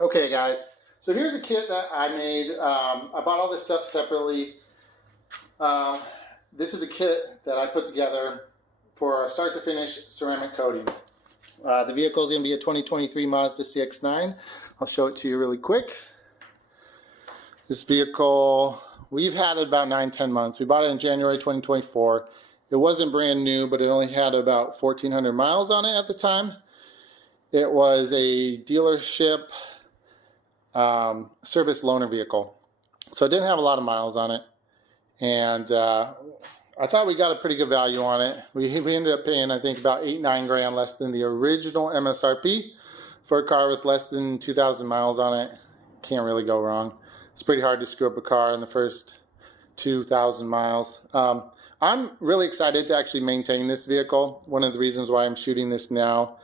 Okay guys, so here's a kit that I made. I bought all this stuff separately. This is a kit that I put together for start to finish ceramic coating. The vehicle is going to be a 2023 Mazda CX-9. I'll show it to you really quick. This vehicle, we've had it about 9-10 months. We bought it in January 2024. It wasn't brand new, but it only had about 1,400 miles on it at the time. It was a dealership service loaner vehicle, so it didn't have a lot of miles on it, and I thought we got a pretty good value on it. We ended up paying, I think, about $8-9 grand less than the original MSRP for a car with less than 2,000 miles on it. Can't really go wrong. It's pretty hard to screw up a car in the first 2,000 miles. I'm really excited to actually maintain this vehicle. One of the reasons why I'm shooting this now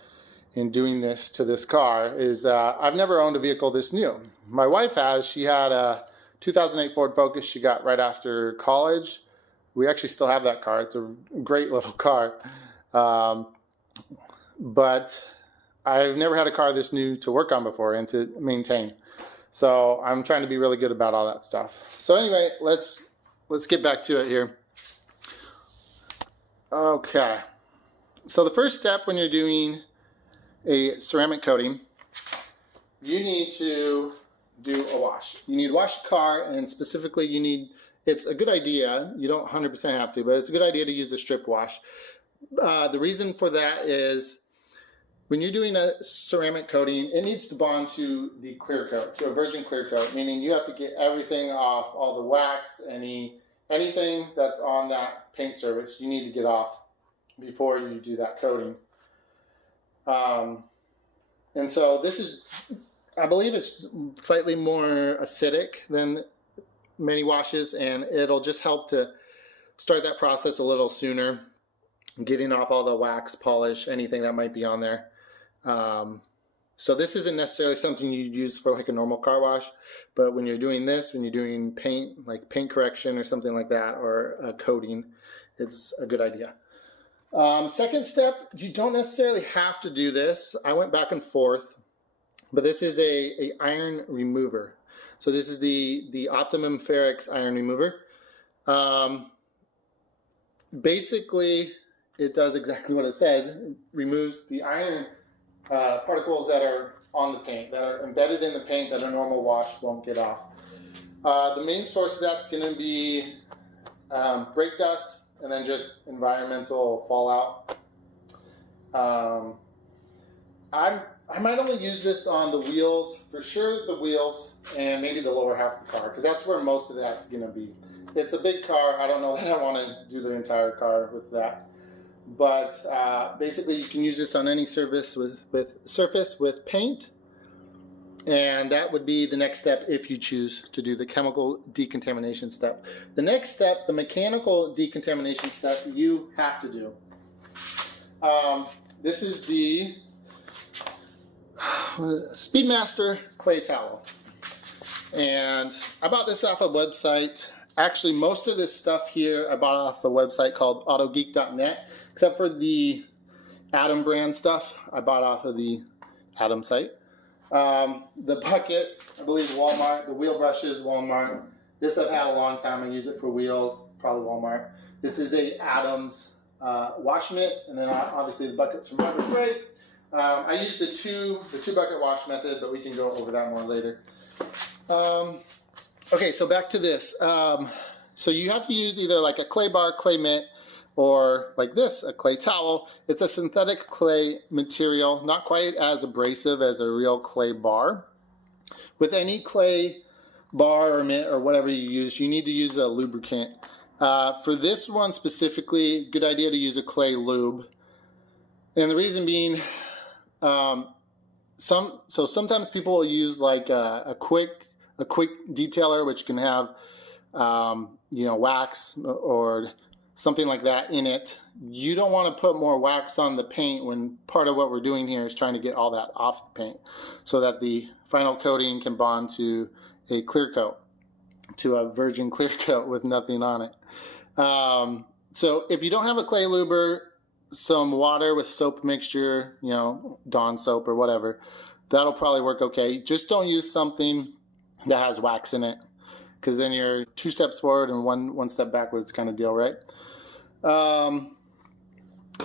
and doing this to this car is I've never owned a vehicle this new. My wife has. She had a 2008 Ford Focus she got right after college. We actually still have that car. It's a great little car. But I've never had a car this new to work on before and to maintain. So I'm trying to be really good about all that stuff. So anyway, let's get back to it here. Okay. So the first step when you're doing a ceramic coating, you need to do a wash. You need to wash the car, and specifically you need, it's a good idea, you don't 100% have to, but it's a good idea to use a strip wash. The reason for that is when you're doing a ceramic coating, it needs to bond to the clear coat, to a virgin clear coat, meaning you have to get everything off, all the wax, anything that's on that paint surface, you need to get off before you do that coating. And so this is, I believe it's slightly more acidic than many washes, and it'll just help to start that process a little sooner, getting off all the wax, polish, anything that might be on there. So this isn't necessarily something you'd use for like a normal car wash, but when you're doing this, when you're doing paint, like paint correction or something like that, or a coating, it's a good idea. Second step, you don't necessarily have to do this. I went back and forth, but this is a iron remover. So this is the Optimum Ferrex iron remover. Basically, it does exactly what it says. It removes the iron particles that are on the paint, that are embedded in the paint that a normal wash won't get off. The main source of that's going to be brake dust, and then just environmental fallout. I might only use this on the wheels, for sure the wheels, and maybe the lower half of the car, because that's where most of that's going to be. It's a big car. I don't know that I want to do the entire car with that. But basically you can use this on any surface with paint. And that would be the next step if you choose to do the chemical decontamination step. The next step, the mechanical decontamination step, you have to do. This is the Speedmaster clay towel. And I bought this off a website. Actually, most of this stuff here I bought off a website called autogeek.net, except for the Atom brand stuff I bought off of the Atom site. The bucket, I believe Walmart. The wheel brushes, Walmart. This I've had a long time. I use it for wheels, probably Walmart. This is a Adams wash mitt, and then obviously the buckets from Harbor Freight. I use the two bucket wash method, but we can go over that more later. Okay, so back to this. So you have to use either like a clay bar, clay mitt, or like this, a clay towel. It's a synthetic clay material, not quite as abrasive as a real clay bar. With any clay bar or mitt or whatever you use, you need to use a lubricant. For this one specifically, good idea to use a clay lube. And the reason being, sometimes people will use like a quick detailer, which can have wax or something like that in it. You don't want to put more wax on the paint when part of what we're doing here is trying to get all that off the paint so that the final coating can bond to a clear coat, to a virgin clear coat with nothing on it. So if you don't have a clay luber, some water with soap mixture, Dawn soap or whatever, that'll probably work okay. Just don't use something that has wax in it, because then you're 2 steps forward and one step backwards kind of deal, right?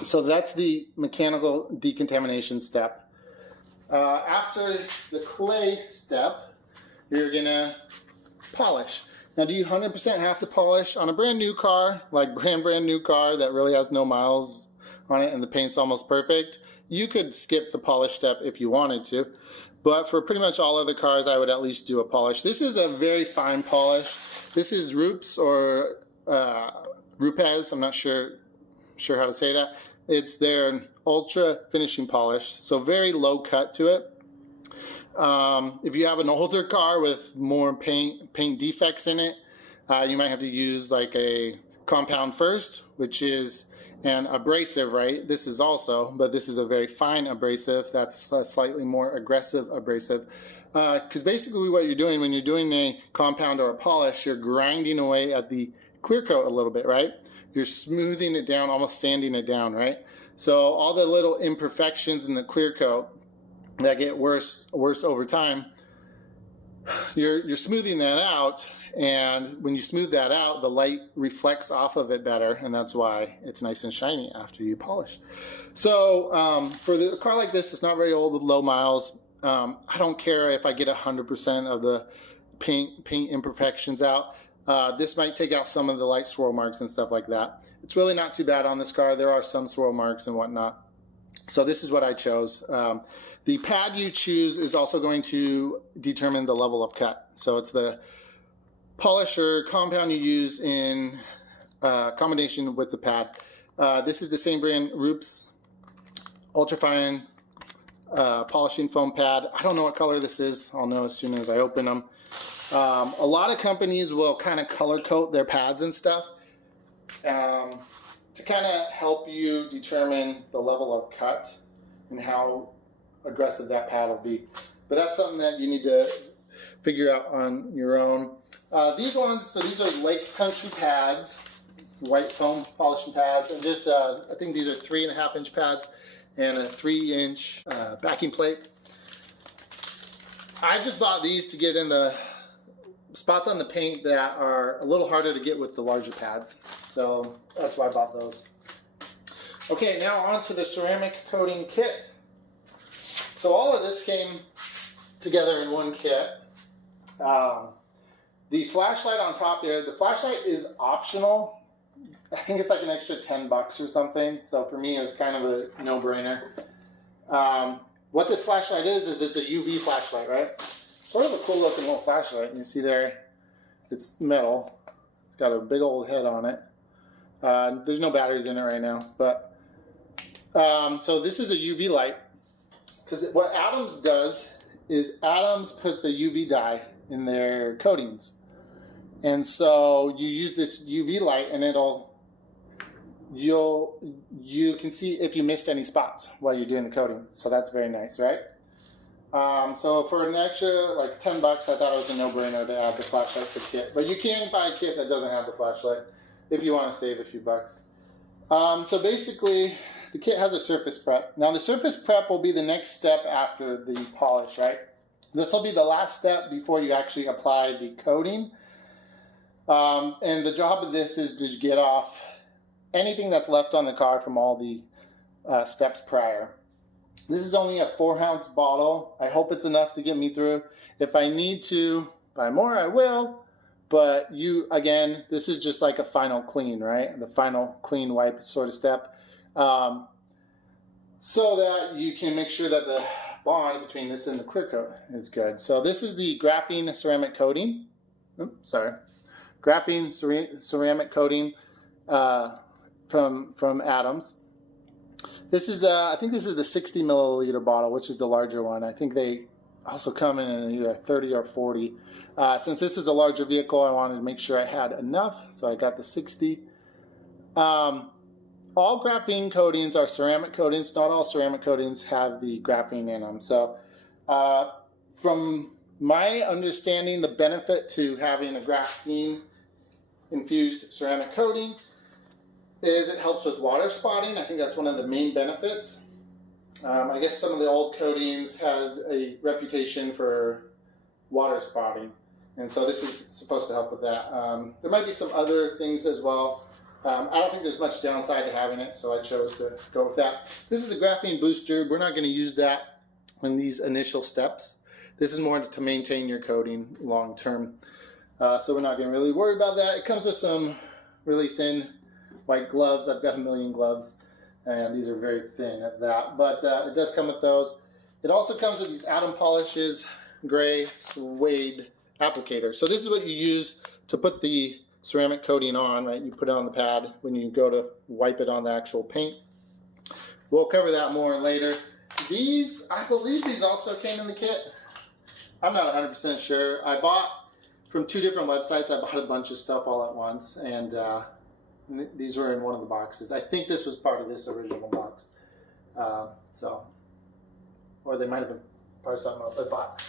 So that's the mechanical decontamination step. After the clay step, you're gonna polish. Now, do you 100% have to polish on a brand new car, like brand new car that really has no miles on it and the paint's almost perfect? You could skip the polish step if you wanted to, but for pretty much all other cars, I would at least do a polish. This is a very fine polish. This is Rupes or Rupes. I'm not sure how to say that. It's their ultra finishing polish, so very low cut to it. If you have an older car with more paint defects in it, you might have to use like a compound first, which is an abrasive, right? This is also, but this is a very fine abrasive. That's a slightly more aggressive abrasive. Because basically what you're doing when you're doing a compound or a polish, you're grinding away at the clear coat a little bit, right? You're smoothing it down, almost sanding it down, right? So all the little imperfections in the clear coat that get worse over time, you're smoothing that out, and when you smooth that out, the light reflects off of it better, and that's why it's nice and shiny after you polish. So for the car like this, it's not very old with low miles. I don't care if I get 100% of the paint imperfections out. This might take out some of the light swirl marks and stuff like that. It's really not too bad on this car. There are some swirl marks and whatnot. So this is what I chose. The pad you choose is also going to determine the level of cut. So it's the polish or compound you use in combination with the pad. This is the same brand, Rupes Ultrafine polishing foam pad. I don't know what color this is. I'll know as soon as I open them. A lot of companies will kind of color coat their pads and stuff to kind of help you determine the level of cut and how aggressive that pad will be. But that's something that you need to figure out on your own. These ones, so these are Lake Country pads, white foam polishing pads, and just I think these are 3.5-inch pads and a 3-inch backing plate. I just bought these to get in the spots on the paint that are a little harder to get with the larger pads. So that's why I bought those. Okay, now on to the ceramic coating kit. So all of this came together in one kit. The flashlight on top here, the flashlight is optional. I think it's like an extra 10 bucks or something. So for me, it was kind of a no-brainer. What this flashlight is it's a UV flashlight, right? Sort of a cool looking little flashlight. You see there, it's metal. It's got a big old head on it. There's no batteries in it right now, but so this is a UV light. Because what Adams does is Adams puts a UV dye in their coatings. And so you use this UV light and you can see if you missed any spots while you're doing the coating. So that's very nice, right? So for an extra like 10 bucks, I thought it was a no-brainer to add the flashlight to the kit. But you can buy a kit that doesn't have the flashlight if you want to save a few bucks. So basically, the kit has a surface prep. Now the surface prep will be the next step after the polish, right? This will be the last step before you actually apply the coating. And the job of this is to get off anything that's left on the car from all the steps prior. This is only a 4-ounce bottle. I hope it's enough to get me through. If I need to buy more, I will. But again, this is just like a final clean, right? The final clean wipe sort of step. So that you can make sure that the bond between this and the clear coat is good. So this is the graphene ceramic coating. Oops, sorry. Graphene ceramic coating from Adams. This is, I think this is the 60 milliliter bottle, which is the larger one. I think they also come in either 30 or 40. Since this is a larger vehicle, I wanted to make sure I had enough, so I got the 60. All graphene coatings are ceramic coatings. Not all ceramic coatings have the graphene in them. So from my understanding, the benefit to having a graphene infused ceramic coating is it helps with water spotting. I think that's one of the main benefits. I guess some of the old coatings had a reputation for water spotting, and so this is supposed to help with that. There might be some other things as well. I don't think there's much downside to having it, so I chose to go with that. This is a graphene booster. We're not going to use that in these initial steps. This is more to maintain your coating long term. So we're not going to really worry about that. It comes with some really thin white gloves. I've got a million gloves, and these are very thin at that. But it does come with those. It also comes with these Atom Polishes gray suede applicator. So this is what you use to put the ceramic coating on, right? You put it on the pad when you go to wipe it on the actual paint. We'll cover that more later. These, I believe these also came in the kit. I'm not 100% sure. I bought from 2 different websites. I bought a bunch of stuff all at once, and these were in one of the boxes. I think this was part of this original box. Or they might have been part of something else I bought.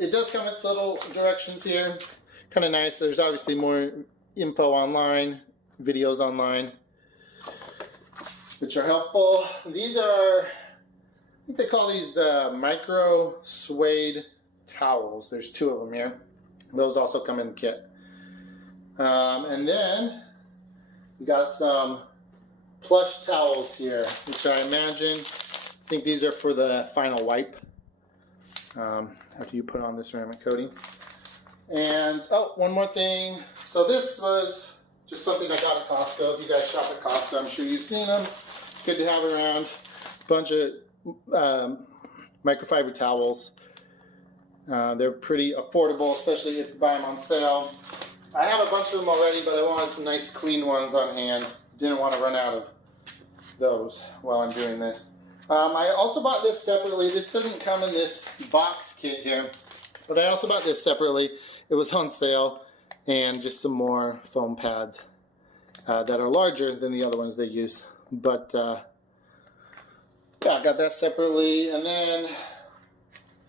It does come with little directions here. Kind of nice. There's obviously more info online, videos online, which are helpful. These are, I think they call these micro suede towels. There's 2 of them here. Those also come in the kit. And then we got some plush towels here, which I think these are for the final wipe after you put on the ceramic coating. And, oh, one more thing. So this was just something I got at Costco. If you guys shop at Costco, I'm sure you've seen them. Good to have around. A bunch of microfiber towels. They're pretty affordable, especially if you buy them on sale. I have a bunch of them already, but I wanted some nice clean ones on hand. Didn't want to run out of those while I'm doing this. I also bought this separately. This doesn't come in this box kit here, but I also bought this separately. It was on sale, and just some more foam pads that are larger than the other ones they use. But yeah, I got that separately. And then,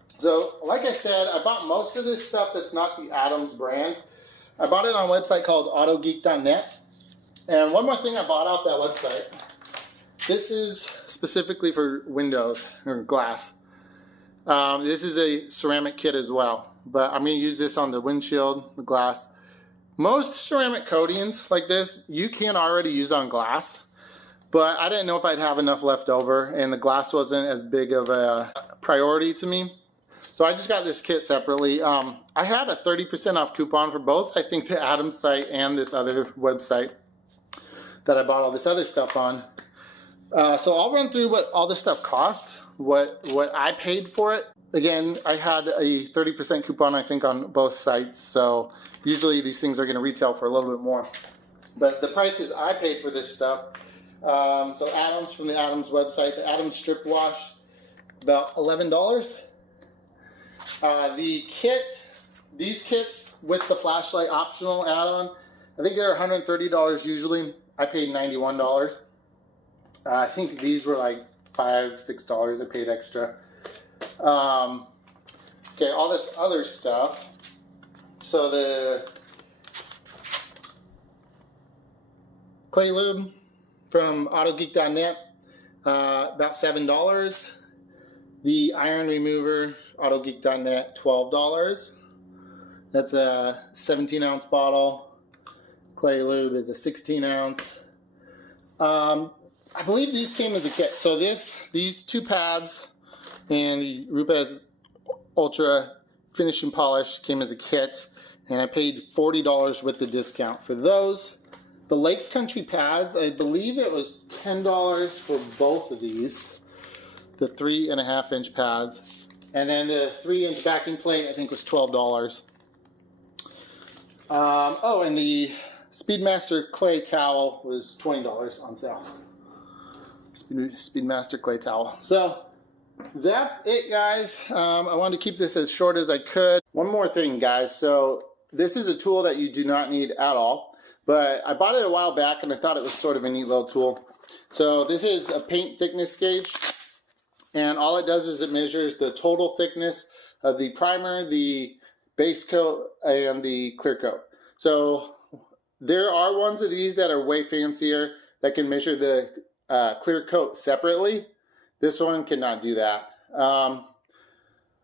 so like I said, I bought most of this stuff that's not the Atoms brand. I bought it on a website called autogeek.net. And one more thing I bought off that website. This is specifically for windows or glass. This is a ceramic kit as well, but I'm going to use this on the windshield, the glass. Most ceramic coatings like this, you can already use on glass, but I didn't know if I'd have enough left over, and the glass wasn't as big of a priority to me. So I just got this kit separately. I had a 30% off coupon for both, I think the Atoms site and this other website that I bought all this other stuff on. So I'll run through what all this stuff cost, what I paid for it. Again, I had a 30% coupon, I think, on both sites, so usually these things are going to retail for a little bit more. But the prices I paid for this stuff, so Atoms from the Atoms website, the Atoms strip wash, about $11. The kit, these kits with the flashlight optional add-on, I think they're $130 usually. I paid $91. I think these were like $5, $6 I paid extra. Okay, all this other stuff. So the clay lube from autogeek.net, about $7. The iron remover, autogeek.net, $12. That's a 17-ounce bottle. Clay lube is a 16-ounce. I believe these came as a kit. So these 2 pads and the Rupes Ultra finishing polish came as a kit, and I paid $40 with the discount for those. The Lake Country pads, I believe it was $10 for both of these, the 3.5-inch pads, and then the 3-inch backing plate I think was $12. Oh, and the Speedmaster clay towel was $20 on sale. Speedmaster clay towel. So that's it, guys. I wanted to keep this as short as I could. One more thing, guys. So this is a tool that you do not need at all, but I bought it a while back and I thought it was sort of a neat little tool. So this is a paint thickness gauge, and all it does is it measures the total thickness of the primer, the base coat, and the clear coat. So there are ones of these that are way fancier that can measure the clear coat separately. This one cannot do that.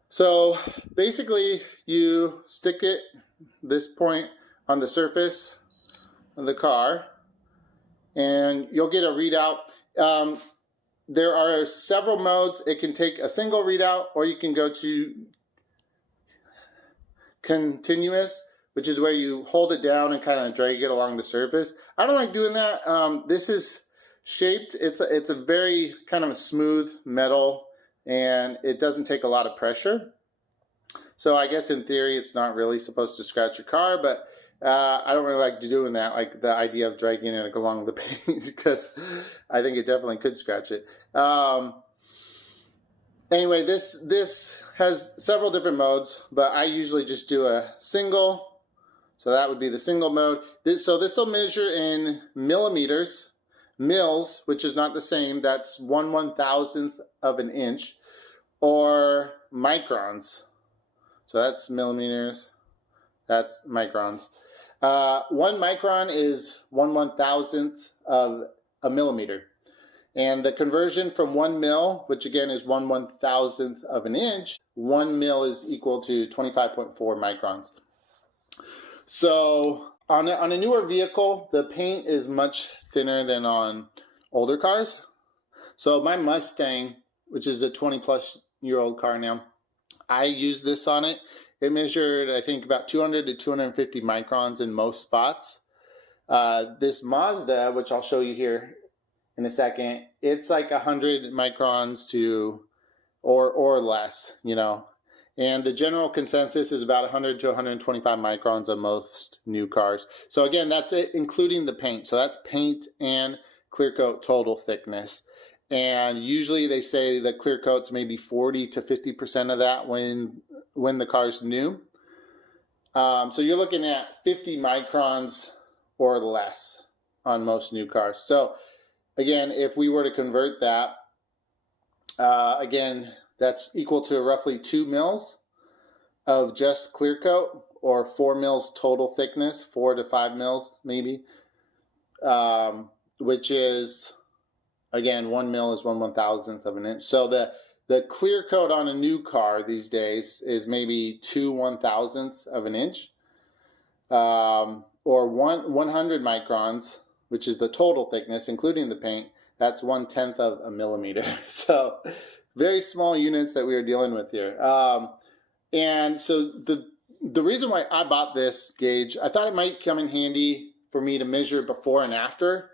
So basically you stick it this point on the surface of the car and you'll get a readout. There are several modes. It can take a single readout, or you can go to continuous, which is where you hold it down and kind of drag it along the surface. I don't like doing that. This is shaped. It's a very kind of a smooth metal, and it doesn't take a lot of pressure. So I guess in theory it's not really supposed to scratch your car, but I don't really like doing that, like the idea of dragging it along the paint, because I think it definitely could scratch it. Anyway, this has several different modes, but I usually just do a single. So that would be the single mode. So this will measure in millimeters, mils, which is not the same. That's 1/1000th of an inch, or microns. So that's millimeters. That's microns. 1 micron is 1/1000th of a millimeter. And the conversion from 1 mil, which again is 1/1000th of an inch, 1 mil is equal to 25.4 microns. So on a newer vehicle, the paint is much thinner than on older cars. So my Mustang, which is a 20-plus-year-old car now, I use this on it. It measured, I think, about 200 to 250 microns in most spots. This Mazda, which I'll show you here in a second, it's like 100 microns to or less, you know. And the general consensus is about 100 to 125 microns on most new cars. So again, that's it, including the paint. So that's paint and clear coat total thickness. And usually they say the clear coat's maybe 40 to 50% of that when the car's new. So you're looking at 50 microns or less on most new cars. So again, if we were to convert that, again, that's equal to roughly 2 mils of just clear coat, or 4 mils total thickness, 4 to 5 mils maybe, which is, again, 1 mil is 1/1000th of an inch. So the clear coat on a new car these days is maybe 2 1/1000ths of an inch, or 100 microns, which is the total thickness, including the paint. That's 1/10 of a millimeter. So very small units that we are dealing with here. And so the reason why I bought this gauge, I thought it might come in handy for me to measure before and after,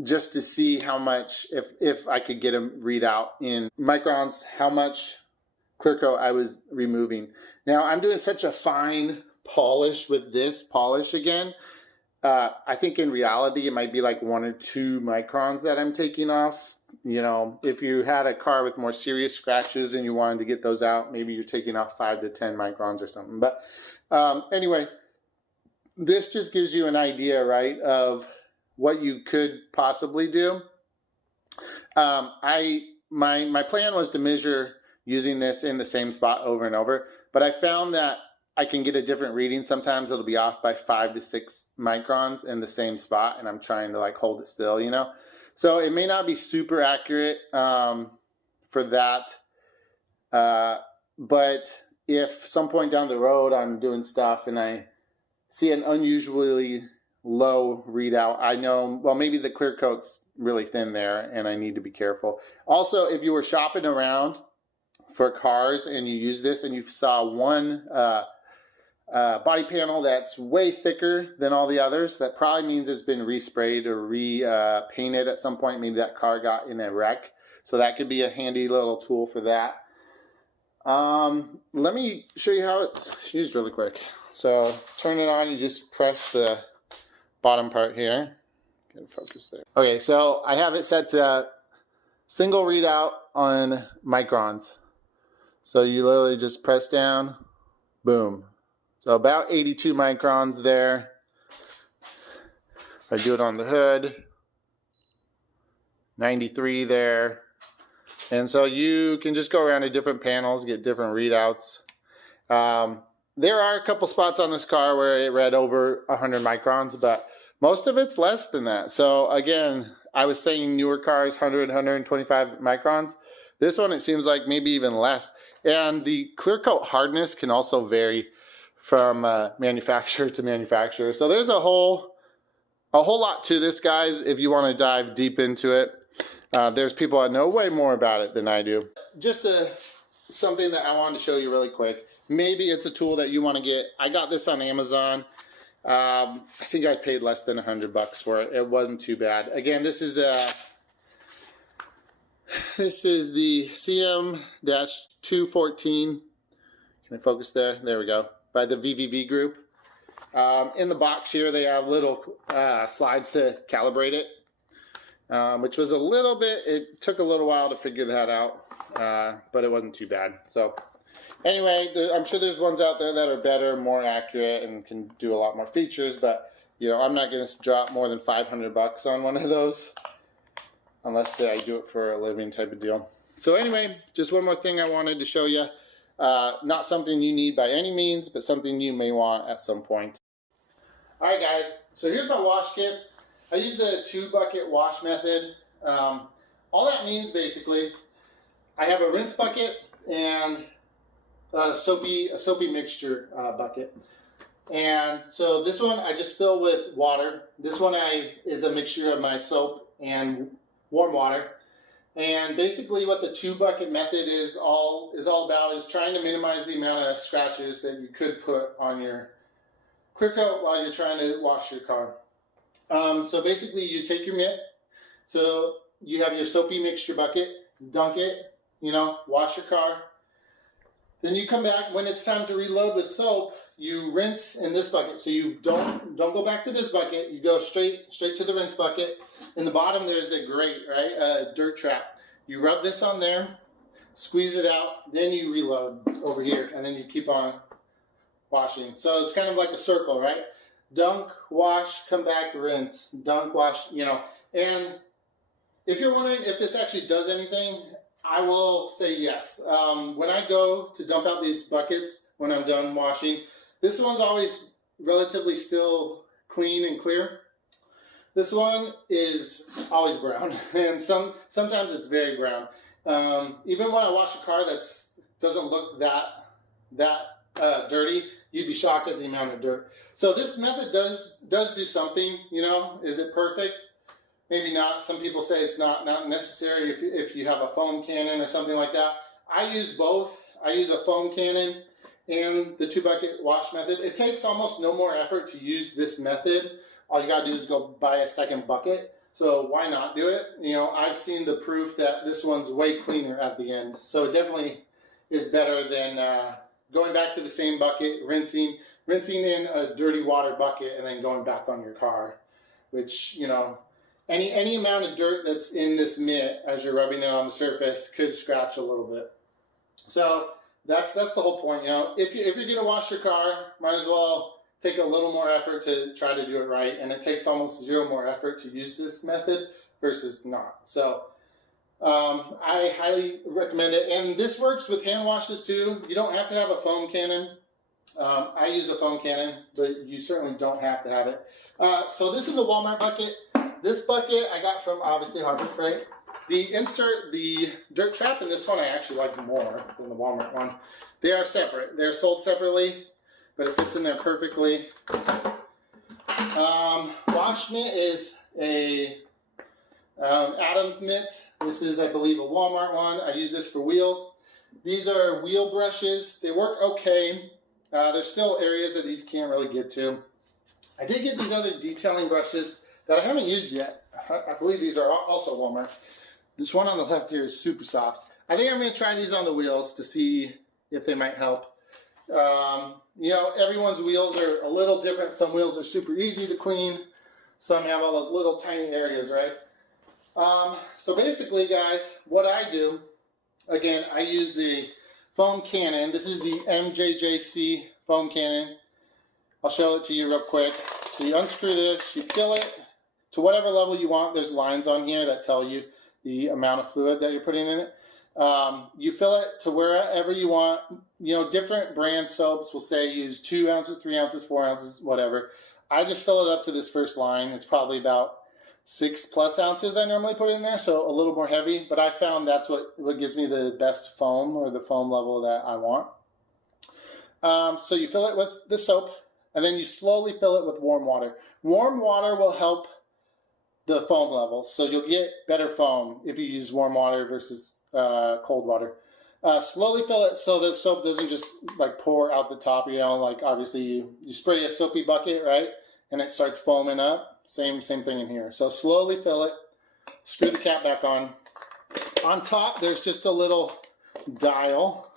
just to see how much, if I could get a readout in microns, how much clear coat I was removing. Now I'm doing such a fine polish with this polish again. I think in reality it might be like 1 or 2 microns that I'm taking off. You know, if you had a car with more serious scratches and you wanted to get those out, maybe you're taking off 5 to 10 microns or something. But anyway, this just gives you an idea, right, of what you could possibly do. My plan was to measure using this in the same spot over and over, but I found that I can get a different reading. Sometimes it'll be off by 5 to 6 microns in the same spot, and I'm trying to like hold it still, you know. So it may not be super accurate for that, but if some point down the road I'm doing stuff and I see an unusually low readout, I know, well, maybe the clear coat's really thin there and I need to be careful. Also, if you were shopping around for cars and you use this and you saw one body panel that's way thicker than all the others, that probably means it's been resprayed or repainted at some point. Maybe that car got in a wreck. So that could be a handy little tool for that. Let me show you how it's used really quick. So turn it on, you just press the bottom part here. Get it focused there. Okay, so I have it set to single readout on microns. So you literally just press down, boom. So about 82 microns there. If I do it on the hood, 93 there. And so you can just go around to different panels, get different readouts. There are a couple spots on this car where it read over 100 microns, but most of it's less than that. So again, I was saying newer cars, 100, 125 microns. This one, it seems like maybe even less. And the clear coat hardness can also vary from manufacturer to manufacturer. So there's a whole lot to this, guys, if you want to dive deep into it. There's people that know way more about it than I do. Just something that I wanted to show you really quick. Maybe it's a tool that you want to get. I got this on Amazon. I think I paid less than $100 for it. It wasn't too bad. Again, this is the CM-214. Can I focus there? There we go. By the VVV group. In the box here, they have little slides to calibrate it, which was a little bit, it took a little while to figure that out, but it wasn't too bad. So anyway, I'm sure there's ones out there that are better, more accurate, and can do a lot more features, but you know, I'm not going to drop more than $500 on one of those, unless say I do it for a living type of deal. So anyway, just one more thing I wanted to show you. Not something you need by any means, but something you may want at some point. Alright guys, so here's my wash kit. I use the 2-bucket wash method. All that means basically, I have a rinse bucket and a soapy mixture bucket. And so this one I just fill with water. This one is a mixture of my soap and warm water. And basically what the 2-bucket method is all about is trying to minimize the amount of scratches that you could put on your clear coat while you're trying to wash your car. So basically you take your mitt, so you have your soapy mixture bucket, dunk it, you know, wash your car. Then you come back, when it's time to reload with soap, you rinse in this bucket. So you don't go back to this bucket, you go straight to the rinse bucket. In the bottom there's a grate, right, a dirt trap. You rub this on there, squeeze it out, then you reload over here, and then you keep on washing. So it's kind of like a circle, right? Dunk, wash, come back, rinse, dunk, wash, you know. And if you're wondering if this actually does anything, I will say yes. When I go to dump out these buckets, when I'm done washing, this one's always relatively still clean and clear. This one is always brown, and sometimes it's very brown. Even when I wash a car that doesn't look that dirty, you'd be shocked at the amount of dirt. So this method does do something, you know. Is it perfect? Maybe not. Some people say it's not necessary if you have a foam cannon or something like that. I use both. I use a foam cannon and the 2-bucket wash method. It takes almost no more effort to use this method. All you gotta do is go buy a second bucket. So why not do it? You know, I've seen the proof that this one's way cleaner at the end. So it definitely is better than going back to the same bucket, rinsing in a dirty water bucket, and then going back on your car. Which, you know, any amount of dirt that's in this mitt as you're rubbing it on the surface could scratch a little bit. So that's the whole point. You know, if you're gonna wash your car, might as well take a little more effort to try to do it right, and it takes almost zero more effort to use this method versus not. So I highly recommend it, and this works with hand washes too. You don't have to have a foam cannon. I use a foam cannon, but you certainly don't have to have it. So this is a Walmart bucket. This bucket I got from obviously Harbor Freight. The insert, the dirt trap, and this one I actually like more than the Walmart one. They are separate. They're sold separately, but it fits in there perfectly. Wash mitt is a Adams mitt. This is, I believe, a Walmart one. I use this for wheels. These are wheel brushes. They work okay. There's still areas that these can't really get to. I did get these other detailing brushes that I haven't used yet. I believe these are also Walmart. This one on the left here is super soft. I think I'm going to try these on the wheels to see if they might help. You know, everyone's wheels are a little different. Some wheels are super easy to clean. Some have all those little tiny areas, right? So basically, guys, what I do, again, I use the foam cannon. This is the MJJC foam cannon. I'll show it to you real quick. So you unscrew this, you fill it to whatever level you want. There's lines on here that tell you the amount of fluid that you're putting in it. You fill it to wherever you want. You know, different brand soaps will say use 2 ounces, 3 ounces, 4 ounces, whatever. I just fill it up to this first line. It's probably about 6+ ounces I normally put in there, so a little more heavy, but I found that's what gives me the best foam, or the foam level that I want. So you fill it with the soap, and then you slowly fill it with warm water. Warm water will help the foam level, so you'll get better foam if you use warm water versus cold water. Slowly fill it so the soap doesn't just like pour out the top, you know, like obviously you spray a soapy bucket, right? And it starts foaming up. Same thing in here. So slowly fill it, screw the cap back on. On top, there's just a little dial.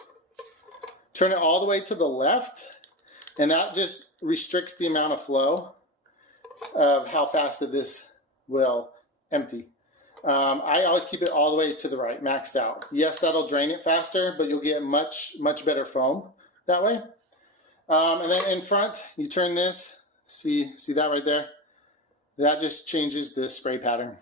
Turn it all the way to the left, and that just restricts the amount of flow of how fast that this will empty. I always keep it all the way to the right, maxed out. Yes, that'll drain it faster, but you'll get much better foam that way. And then in front, you turn this. See that right there? That just changes the spray pattern.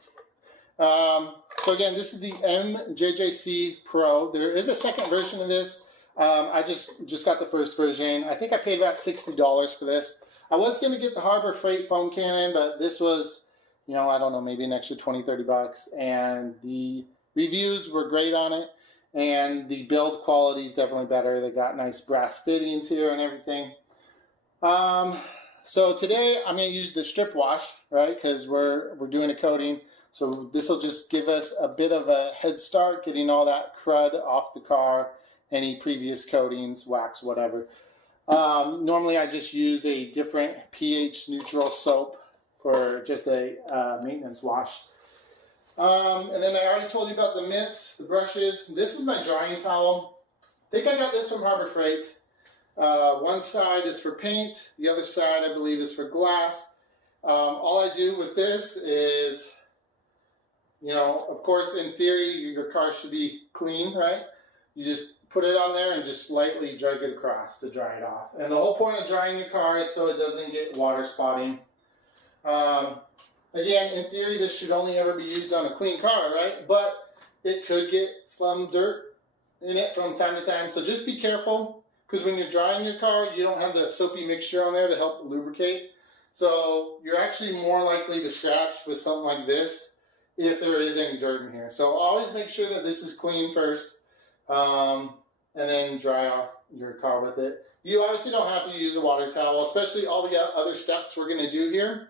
So again, this is the MJJC Pro. There is a second version of this. I just got the first version. I think I paid about $60 for this. I was going to get the Harbor Freight foam cannon, but this was, you know, I don't know, maybe an extra 20-30 bucks. And the reviews were great on it, and the build quality is definitely better. They got nice brass fittings here and everything. So today I'm going to use the strip wash, right? Because we're doing a coating. So this will just give us a bit of a head start, getting all that crud off the car, any previous coatings, wax, whatever. Normally I just use a different pH neutral soap for just a maintenance wash. And then I already told you about the mitts, the brushes. This is my drying towel. I think I got this from Harbor Freight. One side is for paint, the other side I believe is for glass. All I do with this is, you know, of course in theory your car should be clean, right? You just put it on there and just slightly drag it across to dry it off. And the whole point of drying your car is so it doesn't get water spotting. Again, in theory this should only ever be used on a clean car, right? But it could get some dirt in it from time to time, so just be careful. Because when you're drying your car, you don't have the soapy mixture on there to help lubricate. So you're actually more likely to scratch with something like this if there is any dirt in here. So always make sure that this is clean first, and then dry off your car with it. You obviously don't have to use a water towel, especially all the other steps we're going to do here.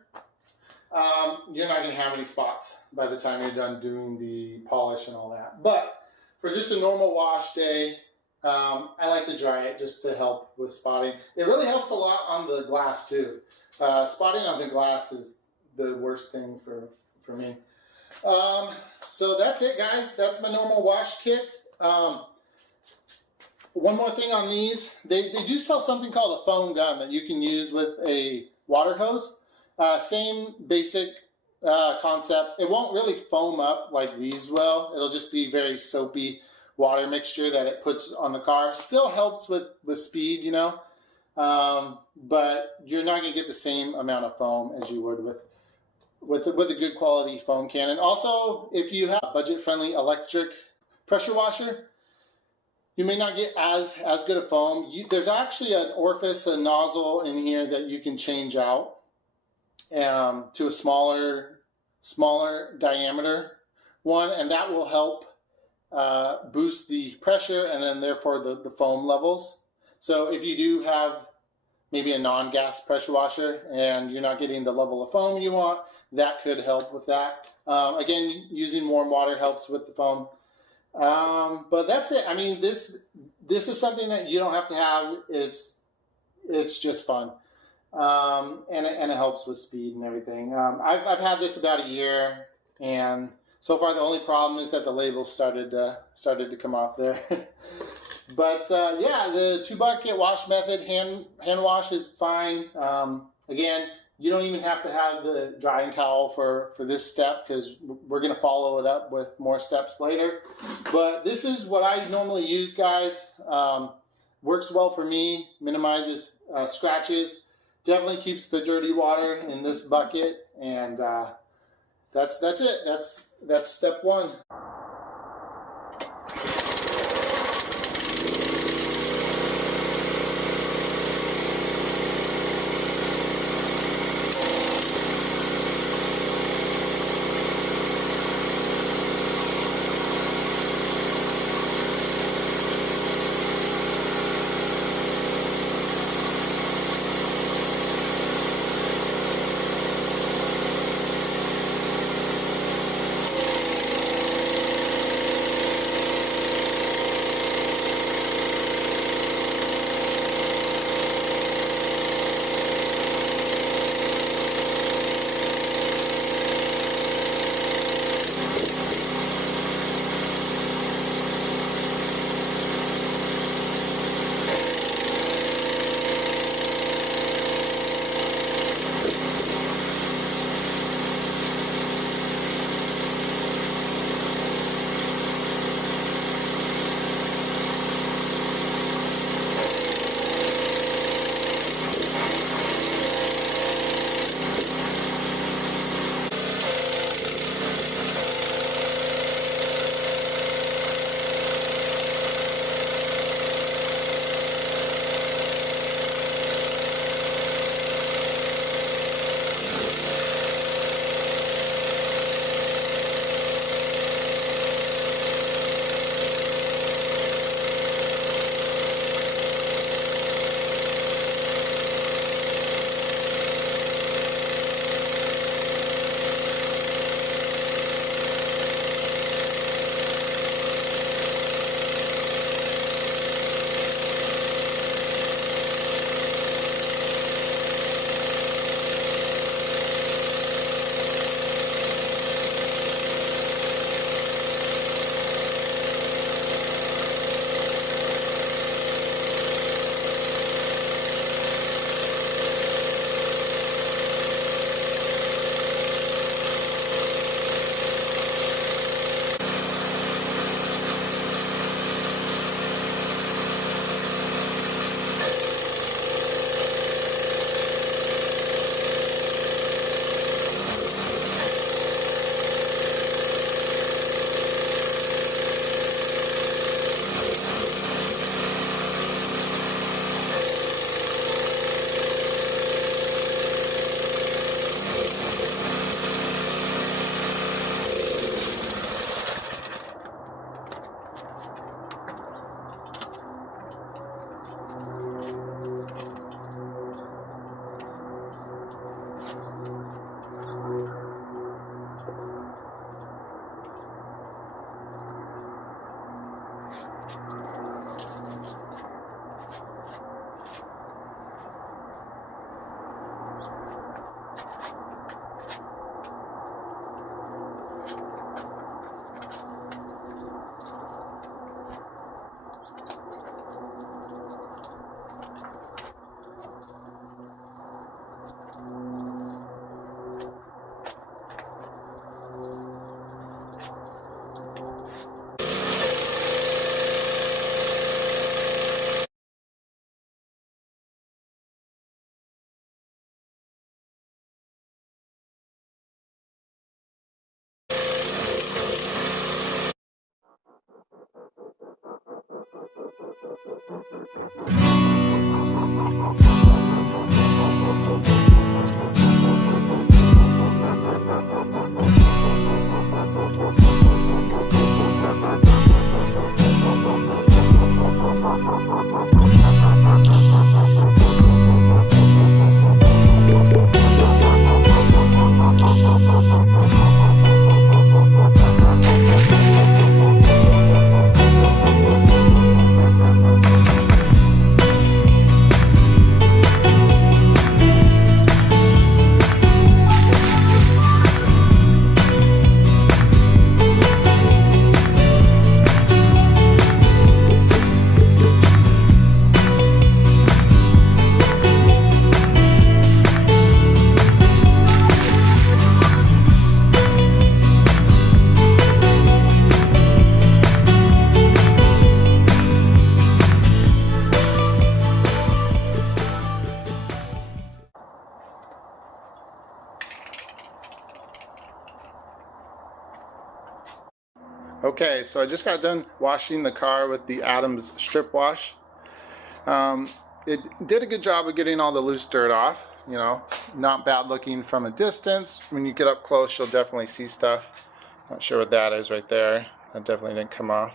You're not going to have any spots by the time you're done doing the polish and all that. But for just a normal wash day, I like to dry it just to help with spotting. It really helps a lot on the glass too. Spotting on the glass is the worst thing for me. So that's it, guys. That's my normal wash kit. One more thing on these. They do sell something called a foam gun that you can use with a water hose. Same basic concept. It won't really foam up like these will. It'll just be very soapy water mixture that it puts on the car. Still helps with speed, you know, but you're not going to get the same amount of foam as you would with a good quality foam cannon. Also, if you have a budget-friendly electric pressure washer, you may not get as good a foam. There's actually an orifice, a nozzle in here that you can change out to a smaller diameter one, and that will help boost the pressure and then therefore the foam levels. So if you do have maybe a non-gas pressure washer and you're not getting the level of foam you want, that could help with that. Again, using warm water helps with the foam. But that's it. I mean, this is something that you don't have to have. It's just fun. And it helps with speed and everything. I've had this about a year, and so far the only problem is that the label started to come off there. But yeah, the 2-bucket wash method, hand wash is fine. Again, you don't even have to have the drying towel for this step, because we're going to follow it up with more steps later. But this is what I normally use, guys. Works well for me, minimizes scratches, definitely keeps the dirty water in this bucket, and that's it. That's step one. Okay, so I just got done washing the car with the Adams strip wash. It did a good job of getting all the loose dirt off, you know, not bad looking from a distance. When you get up close, you'll definitely see stuff. Not sure what that is right there. That definitely didn't come off.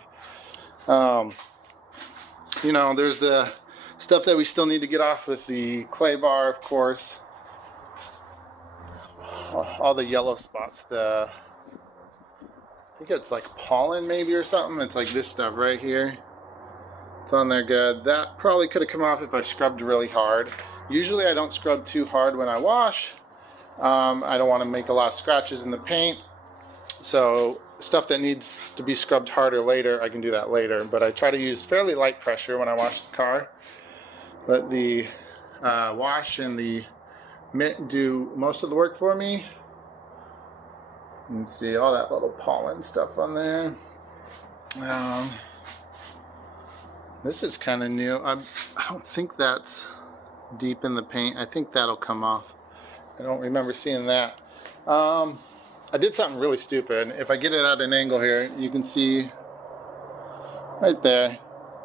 You know, there's the stuff that we still need to get off with the clay bar, of course. All the yellow spots, I think it's like pollen maybe or something. It's like this stuff right here. It's on there good. That probably could have come off if I scrubbed really hard. Usually I don't scrub too hard when I wash. I don't want to make a lot of scratches in the paint. So stuff that needs to be scrubbed harder later, I can do that later. But I try to use fairly light pressure when I wash the car. Let the wash and the mitt do most of the work for me. You can see all that little pollen stuff on there. This is kind of new. I don't think that's deep in the paint. I think that'll come off. I don't remember seeing that. I did something really stupid. If I get it at an angle here, you can see right there.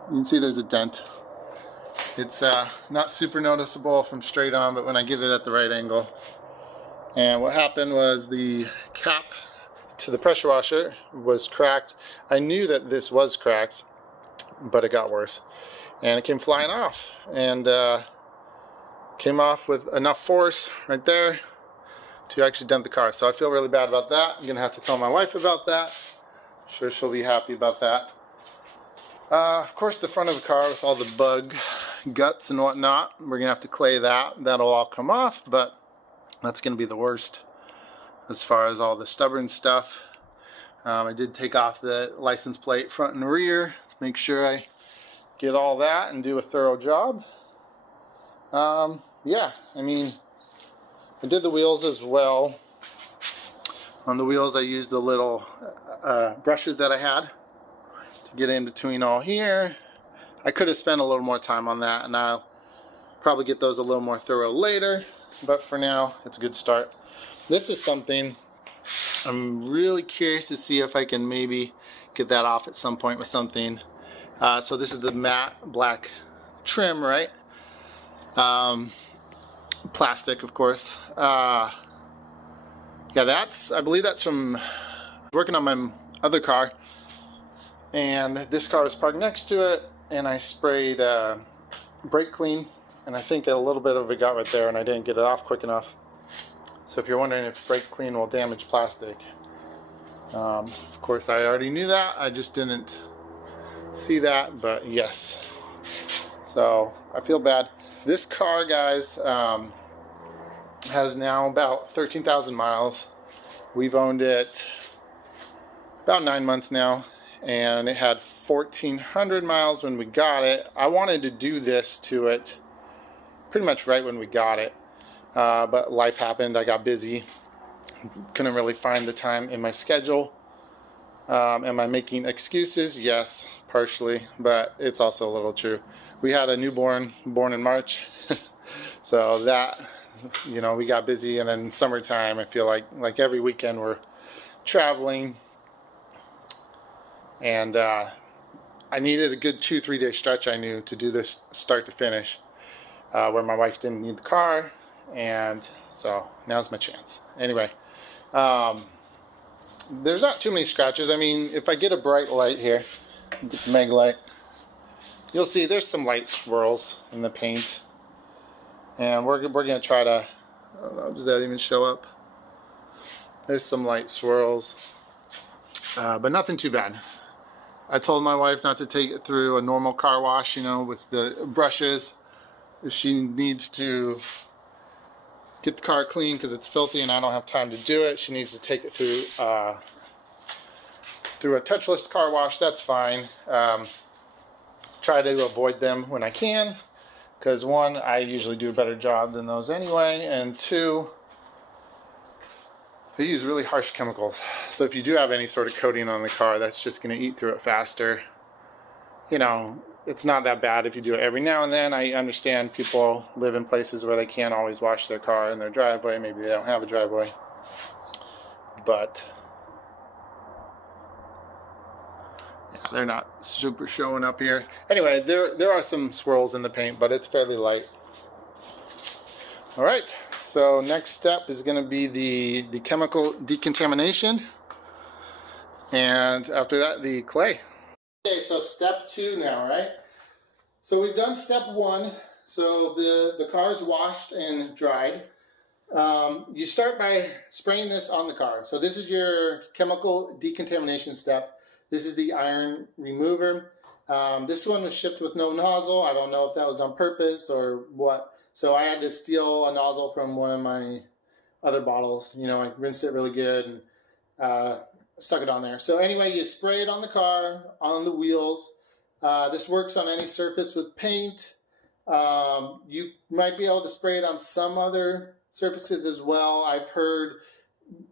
You can see there's a dent. It's not super noticeable from straight on, but when I get it at the right angle. And what happened was the cap to the pressure washer was cracked. I knew that this was cracked, but it got worse. And it came flying off. And came off with enough force right there to actually dent the car. So I feel really bad about that. I'm gonna have to tell my wife about that. I'm sure she'll be happy about that. Of course, the front of the car with all the bug guts and whatnot, we're gonna have to clay that. That'll all come off, but that's gonna be the worst as far as all the stubborn stuff. I did take off the license plate front and rear to make sure I get all that and do a thorough job. Yeah, I mean, I did the wheels as well. On the wheels I used the little brushes that I had to get in between all here. I could have spent a little more time on that, and I'll probably get those a little more thorough later, but for now it's a good start. This is something I'm really curious to see if I can maybe get that off at some point with something. So this is the matte black trim, right? Plastic, of course. Yeah, I believe that's from working on my other car, and this car was parked next to it, and I sprayed brake clean, and I think a little bit of it got right there, and I didn't get it off quick enough. So if you're wondering if brake clean will damage plastic, of course I already knew that. I just didn't see that, but yes. So I feel bad. This car, guys, has now about 13,000 miles. We've owned it about 9 months now, and it had 1,400 miles when we got it. I wanted to do this to it pretty much right when we got it, but life happened. I got busy, couldn't really find the time in my schedule. Am I making excuses? Yes, partially, but it's also a little true. We had a newborn born in March, so that, you know, we got busy, and then summertime, I feel like every weekend we're traveling, and I needed a good 2-3 day stretch, I knew, to do this start to finish, where my wife didn't need the car, and so now's my chance. Anyway, there's not too many scratches. I mean, if I get a bright light here, get the Meg light, you'll see there's some light swirls in the paint, and we're gonna try to, I don't know, does that even show up? There's some light swirls, but nothing too bad. I told my wife not to take it through a normal car wash, you know, with the brushes. If she needs to get the car clean because it's filthy and I don't have time to do it, she needs to take it through a touchless car wash. That's fine. Try to avoid them when I can, because one, I usually do a better job than those anyway, and two, they use really harsh chemicals. So if you do have any sort of coating on the car, that's just going to eat through it faster. You know, it's not that bad if you do it every now and then. I understand people live in places where they can't always wash their car in their driveway. Maybe they don't have a driveway. But yeah, they're not super showing up here. Anyway, there are some swirls in the paint, but it's fairly light. All right, so next step is going to be the chemical decontamination, and after that, the clay. Okay, so step 2 now, right? So we've done step 1. So the car is washed and dried. You start by spraying this on the car. So this is your chemical decontamination step. This is the iron remover. This one was shipped with no nozzle. I don't know if that was on purpose or what. So I had to steal a nozzle from one of my other bottles. You know, I rinsed it really good and stuck it on there. So anyway, you spray it on the car, on the wheels. This works on any surface with paint. You might be able to spray it on some other surfaces as well. I've heard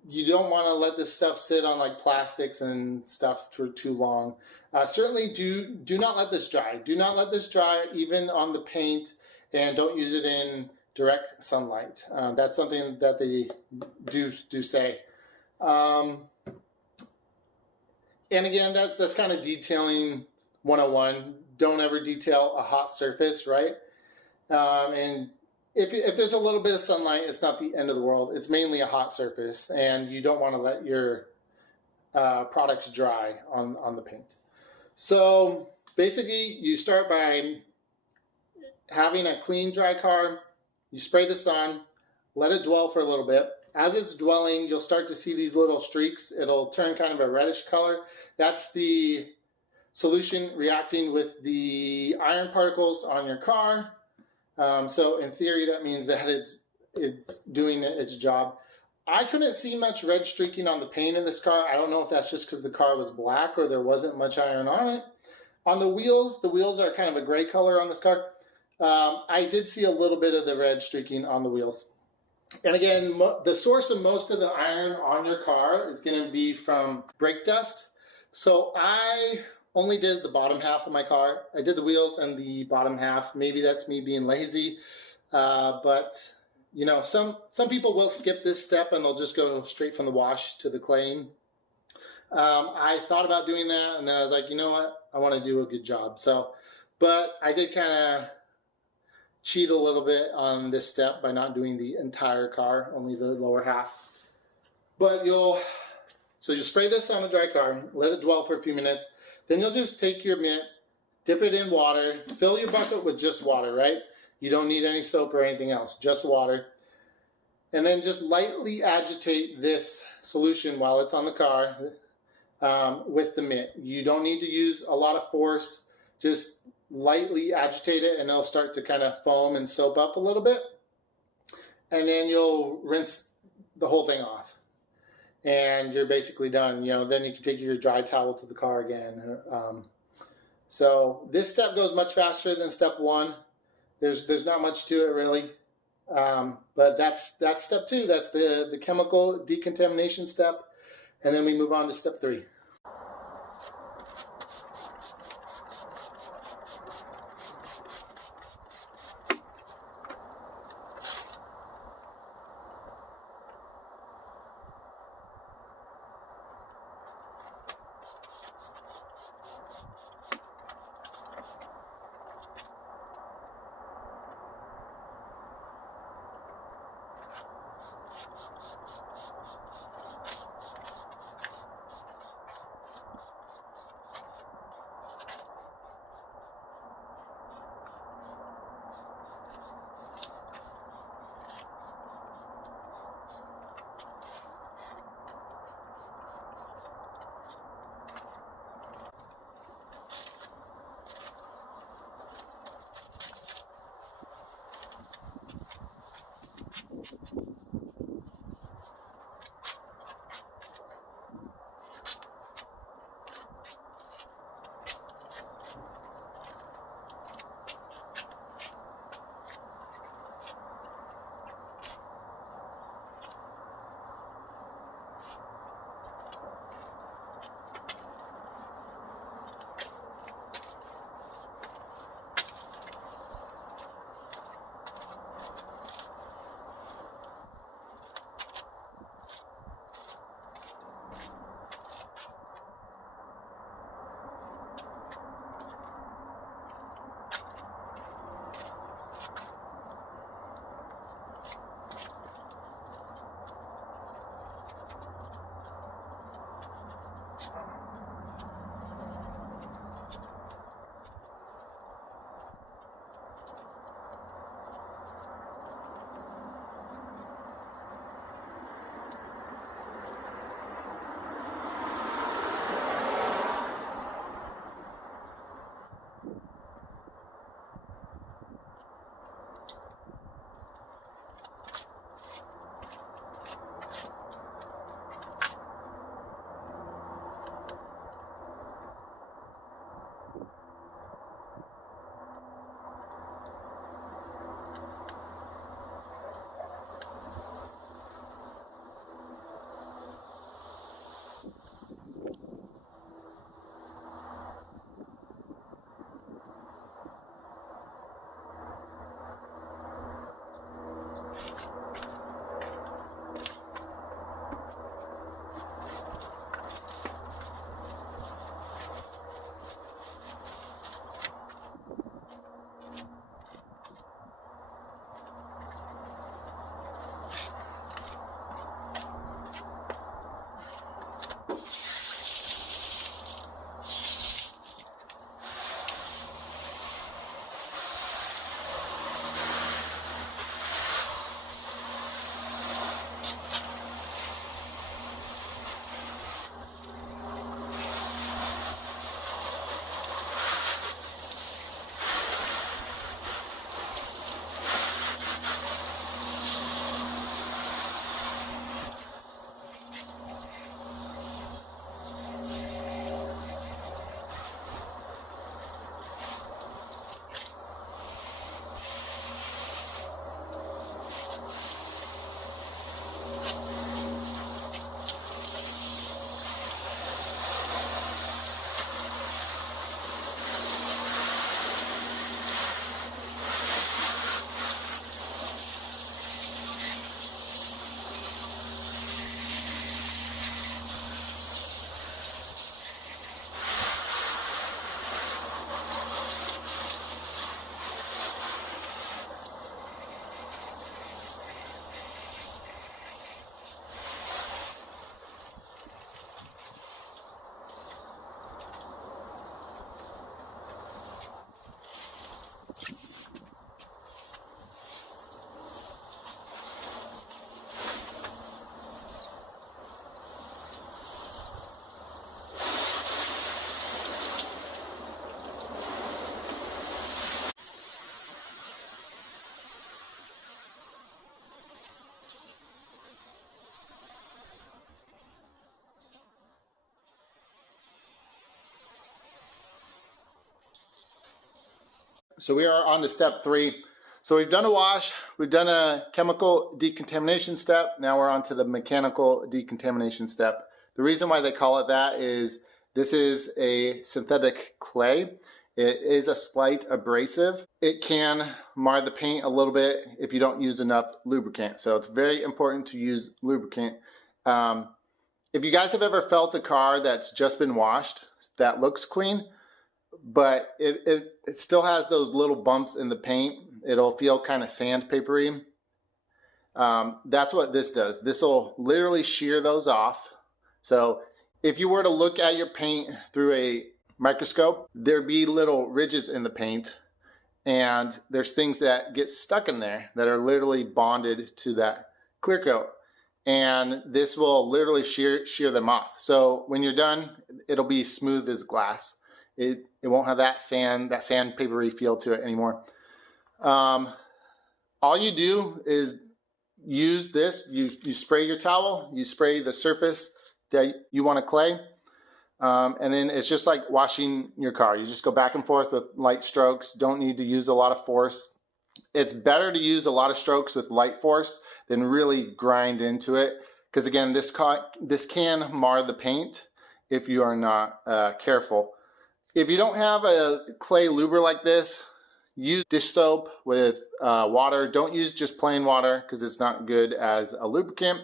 you don't want to let this stuff sit on like plastics and stuff for too long. Certainly do not let this dry. Do not let this dry even on the paint, and don't use it in direct sunlight. That's something that they do say. And again, that's kind of detailing 101. Don't ever detail a hot surface, right? And if there's a little bit of sunlight, it's not the end of the world. It's mainly a hot surface, and you don't want to let your products dry on the paint. So basically, you start by having a clean, dry car. You spray this on, let it dwell for a little bit. As it's dwelling, you'll start to see these little streaks. It'll turn kind of a reddish color. That's the solution reacting with the iron particles on your car. So in theory, that means that it's doing its job. I couldn't see much red streaking on the paint in this car. I don't know if that's just because the car was black or there wasn't much iron on it. On the wheels are kind of a gray color on this car. I did see a little bit of the red streaking on the wheels. And again, the source of most of the iron on your car is going to be from brake dust. So I only did the bottom half of my car. I did the wheels and the bottom half. Maybe that's me being lazy, but you know, some people will skip this step and they'll just go straight from the wash to the claying. I thought about doing that, and then I was like, you know what, I want to do a good job. So, but I did kind of cheat a little bit on this step by not doing the entire car, only the lower half. But you'll spray this on a dry car, let it dwell for a few minutes. Then you'll just take your mitt, dip it in water, fill your bucket with just water, right? You don't need any soap or anything else, just water. And then just lightly agitate this solution while it's on the car with the mitt. You don't need to use a lot of force, just lightly agitate it and it'll start to kind of foam and soap up a little bit. And then you'll rinse the whole thing off. And you're basically done. You know, then you can take your dry towel to the car again. So this step goes much faster than step 1. There's not much to it really. But that's step 2. That's the chemical decontamination step. And then we move on to step 3. So we are on to step 3. So we've done a wash, we've done a chemical decontamination step, now we're on to the mechanical decontamination step. The reason why they call it that is this is a synthetic clay. It is a slight abrasive. It can mar the paint a little bit if you don't use enough lubricant. So it's very important to use lubricant. If you guys have ever felt a car that's just been washed that looks clean, but it still has those little bumps in the paint, it'll feel kind of sandpapery. That's what this does. This will literally shear those off. So if you were to look at your paint through a microscope, there'd be little ridges in the paint, and there's things that get stuck in there that are literally bonded to that clear coat, and this will literally shear them off. So when you're done, it'll be smooth as glass. It won't have that sandpapery feel to it anymore. All you do is use this. You spray your towel, you spray the surface that you want to clay, and then it's just like washing your car. You just go back and forth with light strokes. Don't need to use a lot of force. It's better to use a lot of strokes with light force than really grind into it, because again, this can mar the paint if you are not careful. If you don't have a clay luber like this, use dish soap with water. Don't use just plain water because it's not good as a lubricant.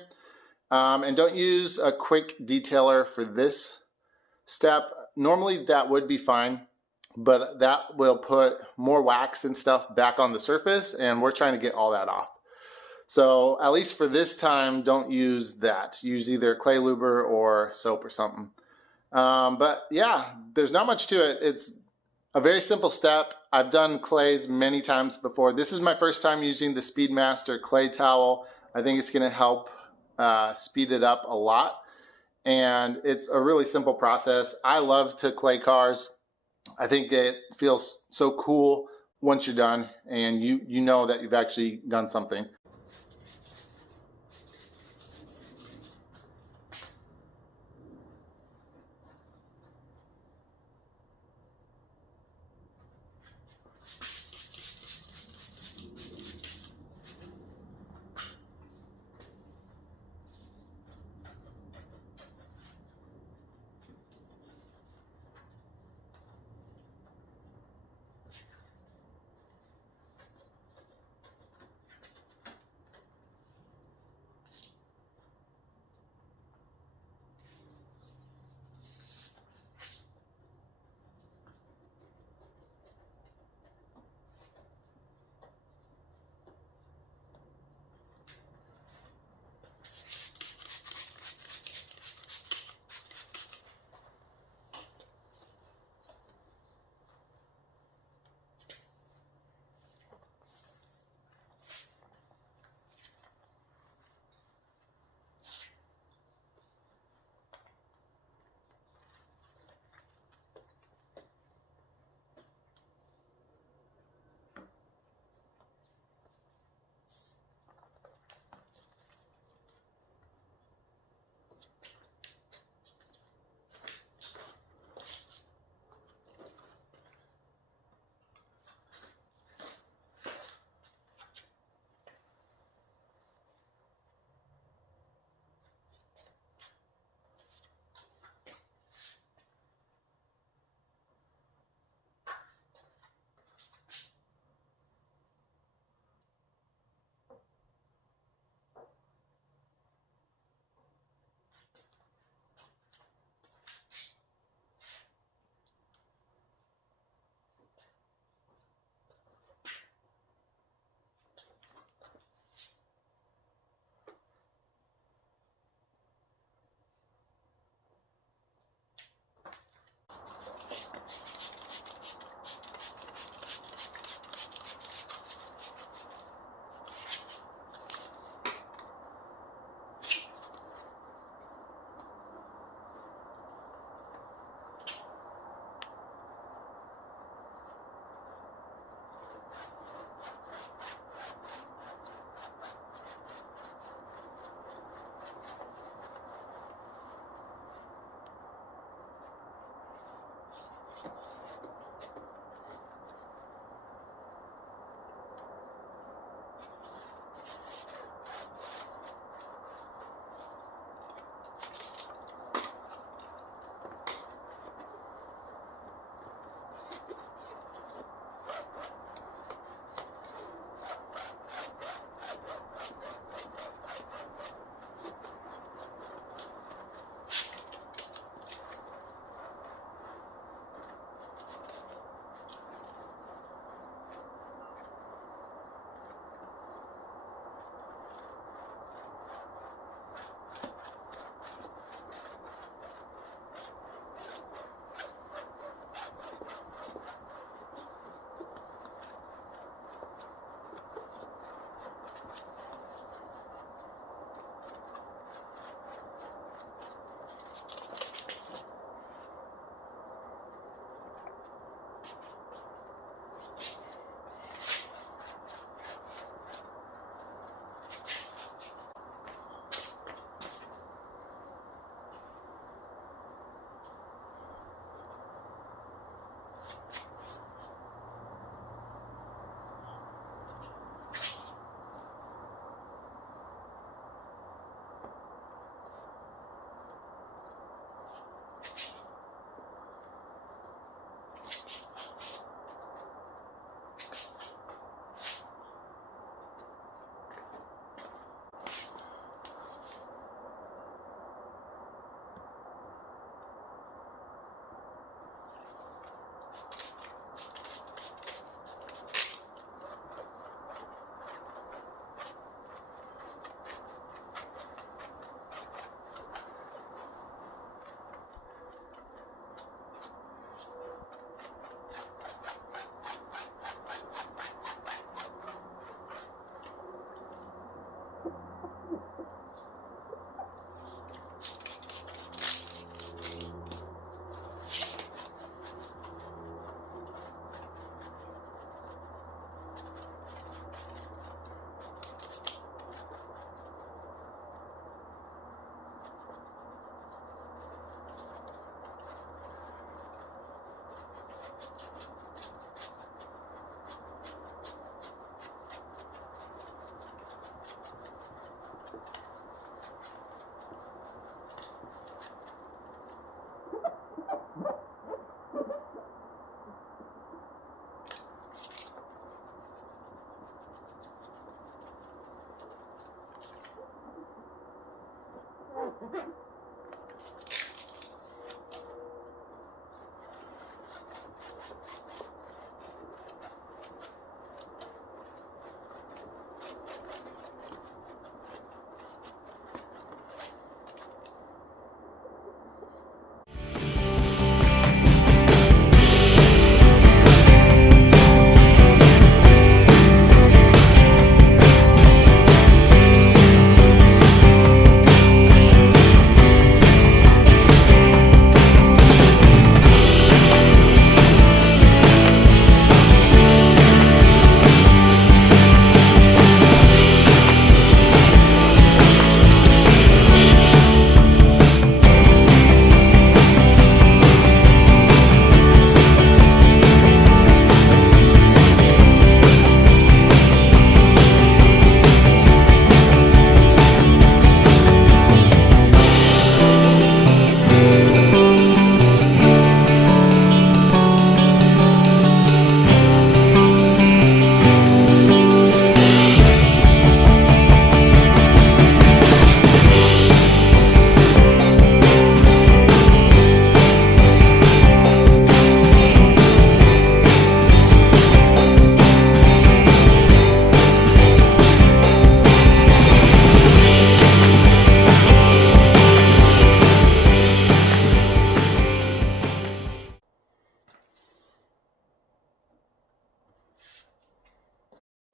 And don't use a quick detailer for this step. Normally that would be fine, but that will put more wax and stuff back on the surface, and we're trying to get all that off. So at least for this time, don't use that. Use either clay luber or soap or something. But yeah, there's not much to it. It's a very simple step. I've done clays many times before. This is my first time using the Speedmaster clay towel. I think it's going to help speed it up a lot. And it's a really simple process. I love to clay cars. I think it feels so cool once you're done and you know that you've actually done something.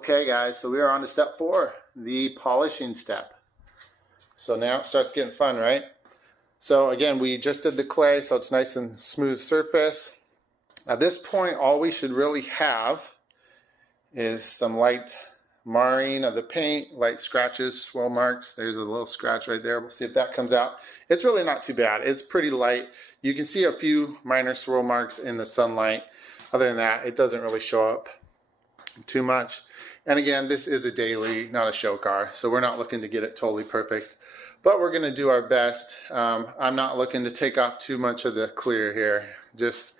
Okay guys, so we are on to step 4, the polishing step. So now it starts getting fun, right? So again, we just did the clay, so it's nice and smooth surface. At this point, all we should really have is some light marring of the paint, light scratches, swirl marks. There's a little scratch right there. We'll see if that comes out. It's really not too bad. It's pretty light. You can see a few minor swirl marks in the sunlight. Other than that, it doesn't really show up too much. And again, this is a daily, not a show car, so we're not looking to get it totally perfect, but we're going to do our best. I'm not looking to take off too much of the clear here. It's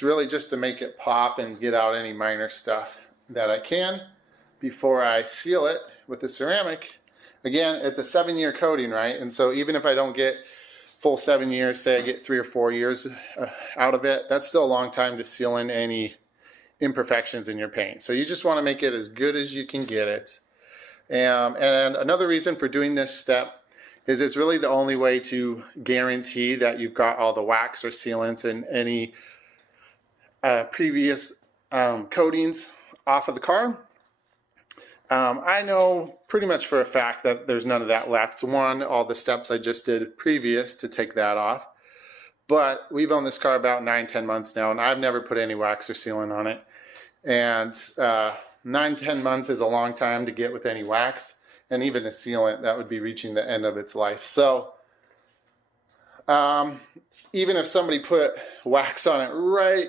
really just to make it pop and get out any minor stuff that I can before I seal it with the ceramic. Again, it's a 7-year coating, right? And so even if I don't get full 7 years, say I get 3 or 4 years out of it, that's still a long time to seal in any imperfections in your paint. So you just want to make it as good as you can get it. And another reason for doing this step is it's really the only way to guarantee that you've got all the wax or sealants and any previous coatings off of the car. I know pretty much for a fact that there's none of that left. One, all the steps I just did previous to take that off. But we've owned this car about 9-10 months now, and I've never put any wax or sealant on it. And 9-10 months is a long time to get with any wax, and even a sealant, that would be reaching the end of its life. So even if somebody put wax on it right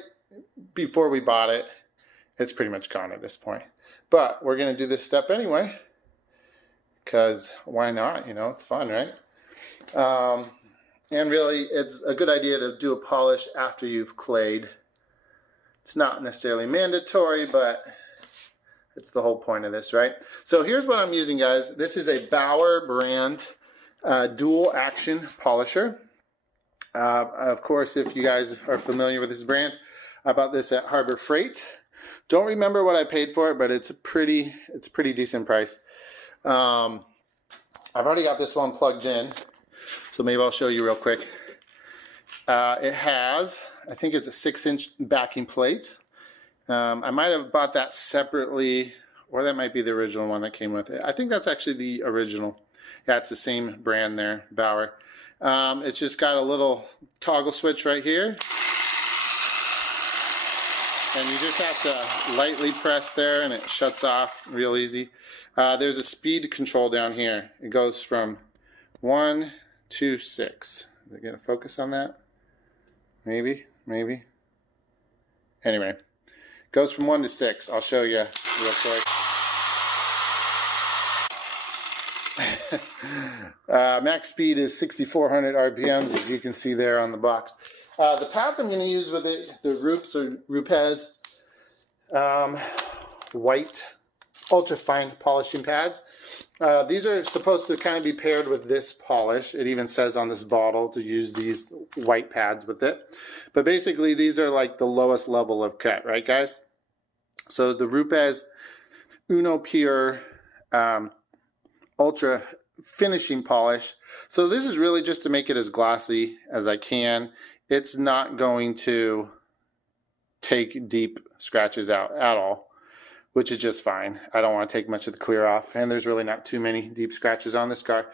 before we bought it, it's pretty much gone at this point. But we're going to do this step anyway, because why not? You know, it's fun, right? And really, it's a good idea to do a polish after you've clayed. It's not necessarily mandatory, but it's the whole point of this, right? So here's what I'm using, guys. This is a Bauer brand dual action polisher. Of course, if you guys are familiar with this brand, I bought this at Harbor Freight. Don't remember what I paid for it, but it's a pretty decent price. I've already got this one plugged in, so maybe I'll show you real quick. It has, I think it's a 6-inch backing plate. I might have bought that separately or that might be the original one that came with it. I think that's actually the original. Yeah, it's the same brand there, Bauer. It's just got a little toggle switch right here. And you just have to lightly press there and it shuts off real easy. There's a speed control down here. It goes from 1 to 6. Did I get a focus on that? Maybe. Anyway, it goes from 1 to 6. I'll show you real quick. Max speed is 6,400 RPMs, as you can see there on the box. The pads I'm going to use with it, the Rupes white ultra fine polishing pads. These are supposed to kind of be paired with this polish. It even says on this bottle to use these white pads with it. But basically these are like the lowest level of cut, right guys? So the Rupes Uno Pure ultra finishing polish. So this is really just to make it as glossy as I can. It's not going to take deep scratches out at all, which is just fine. I don't want to take much of the clear off, and there's really not too many deep scratches on this car.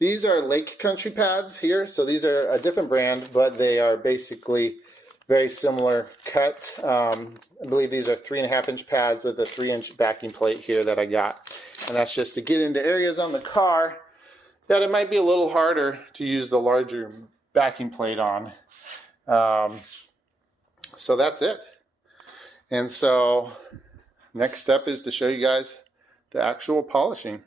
These are Lake Country pads here, so these are a different brand, but they are basically very similar cut. I believe these are 3.5-inch pads with a 3-inch backing plate here that I got, and that's just to get into areas on the car that it might be a little harder to use the larger backing plate on. So that's it. And so next step is to show you guys the actual polishing.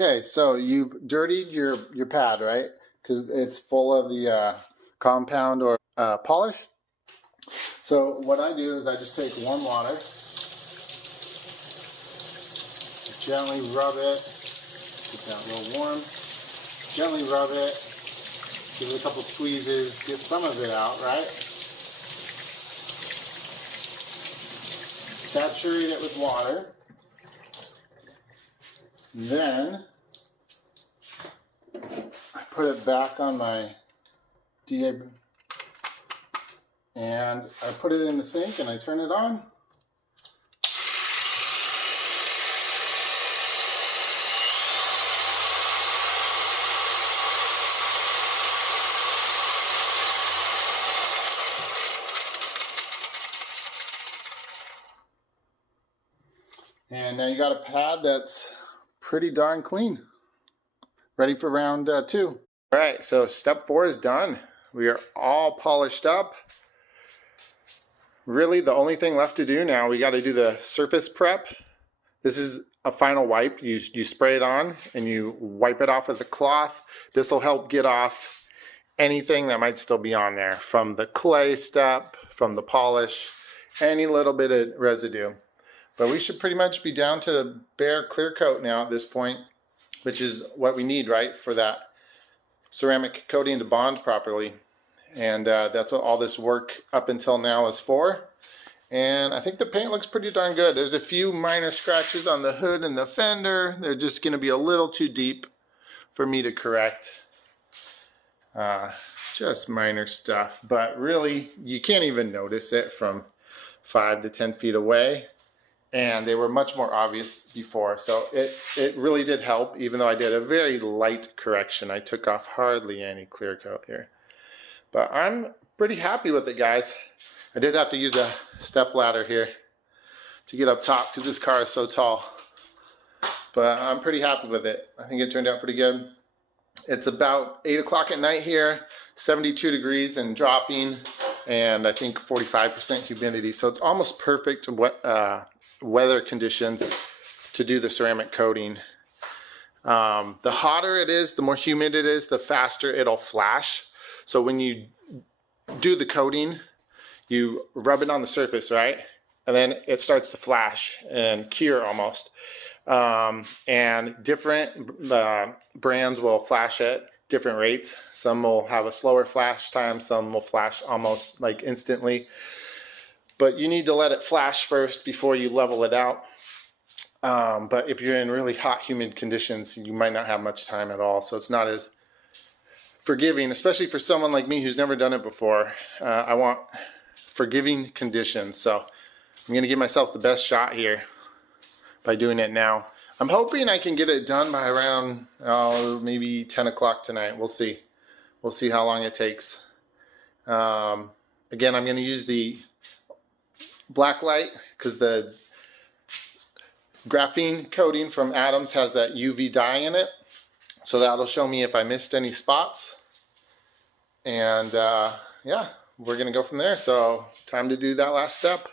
Okay, so you've dirtied your pad, right? Because it's full of the compound or polish. So what I do is I just take warm water, gently rub it, get that a little warm, gently rub it, give it a couple squeezes, get some of it out, right? Saturate it with water. Then I put it back on my DA and I put it in the sink and I turn it on. And now you got a pad that's pretty darn clean. Ready for round 2. All right, so step 4 is done. We are all polished up. Really, the only thing left to do now, we got to do the surface prep. This is a final wipe. You spray it on and you wipe it off with a cloth. This will help get off anything that might still be on there, from the clay step, from the polish, any little bit of residue. But we should pretty much be down to bare clear coat now at this point, which is what we need, right, for that ceramic coating to bond properly. And that's what all this work up until now is for. And I think the paint looks pretty darn good. There's a few minor scratches on the hood and the fender. They're just going to be a little too deep for me to correct. Just minor stuff, but really you can't even notice it from 5 to 10 feet away. And they were much more obvious before, so it really did help, even though I did a very light correction. I took off hardly any clear coat here. But I'm pretty happy with it, guys. I did have to use a step ladder here to get up top because this car is so tall. But I'm pretty happy with it. I think it turned out pretty good. It's about 8 o'clock at night here, 72 degrees and dropping, and I think 45% humidity. So it's almost perfect weather conditions to do the ceramic coating. The hotter it is, the more humid it is, the faster it'll flash. So when you do the coating, you rub it on the surface, right? And then it starts to flash and cure almost. And different brands will flash at different rates. Some will have a slower flash time, some will flash almost like instantly. But you need to let it flash first before you level it out. But if you're in really hot, humid conditions, you might not have much time at all. So it's not as forgiving, especially for someone like me who's never done it before. I want forgiving conditions. So I'm going to give myself the best shot here by doing it now. I'm hoping I can get it done by around maybe 10 o'clock tonight. We'll see. We'll see how long it takes. Again, I'm going to use the black light because the graphene coating from Adams has that UV dye in it, so that'll show me if I missed any spots. And yeah, we're gonna go from there. So time to do that last step.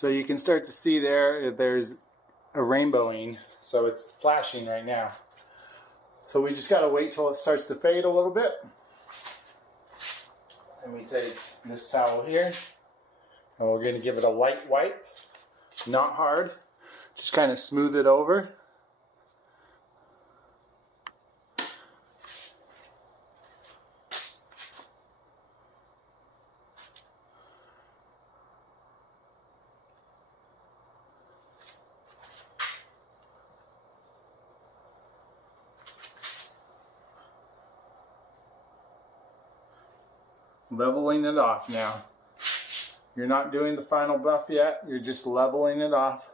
So you can start to see there's a rainbowing, so it's flashing right now. So we just got to wait till it starts to fade a little bit. And we take this towel here, and we're going to give it a light wipe, not hard, just kind of smooth it over. Leveling it off now. You're not doing the final buff yet, you're just leveling it off.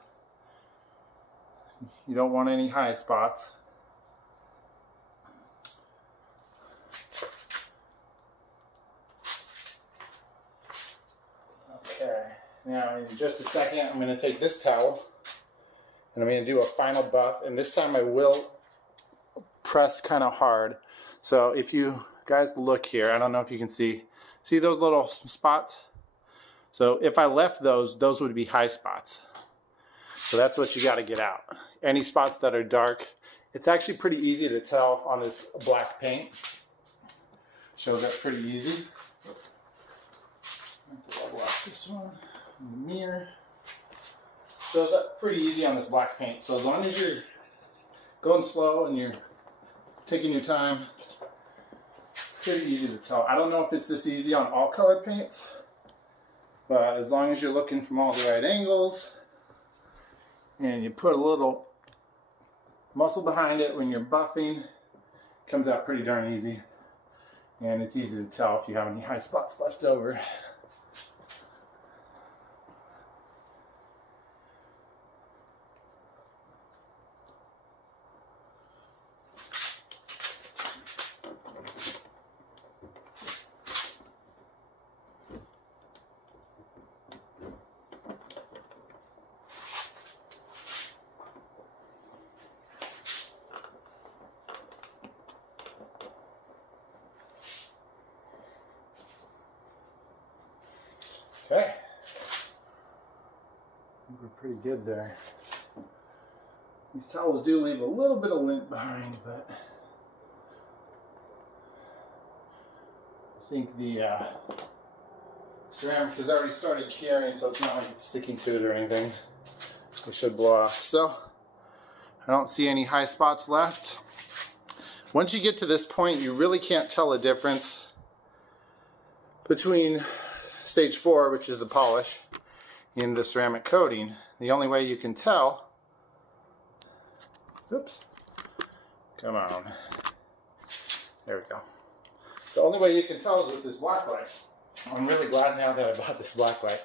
You don't want any high spots. Okay, now in just a second I'm going to take this towel and I'm going to do a final buff, and this time I will press kind of hard. So if you guys look here, I don't know if you can see those little spots? So if I left those would be high spots. So that's what you got to get out. Any spots that are dark, it's actually pretty easy to tell on this black paint. Shows up pretty easy. I have to level out this one in the mirror. Shows up pretty easy on this black paint. So as long as you're going slow and you're taking your time, pretty easy to tell. I don't know if it's this easy on all colored paints, but as long as you're looking from all the right angles and you put a little muscle behind it when you're buffing, it comes out pretty darn easy. And it's easy to tell if you have any high spots left over. Okay, I think we're pretty good there. These towels do leave a little bit of lint behind, but I think the ceramic has already started curing, so it's not like it's sticking to it or anything. It should blow off. So I don't see any high spots left. Once you get to this point, you really can't tell a difference between stage 4, which is the polish, in the ceramic coating. The only way you can tell, oops, come on, there we go. The only way you can tell is with this black light. I'm really glad now that I bought this black light.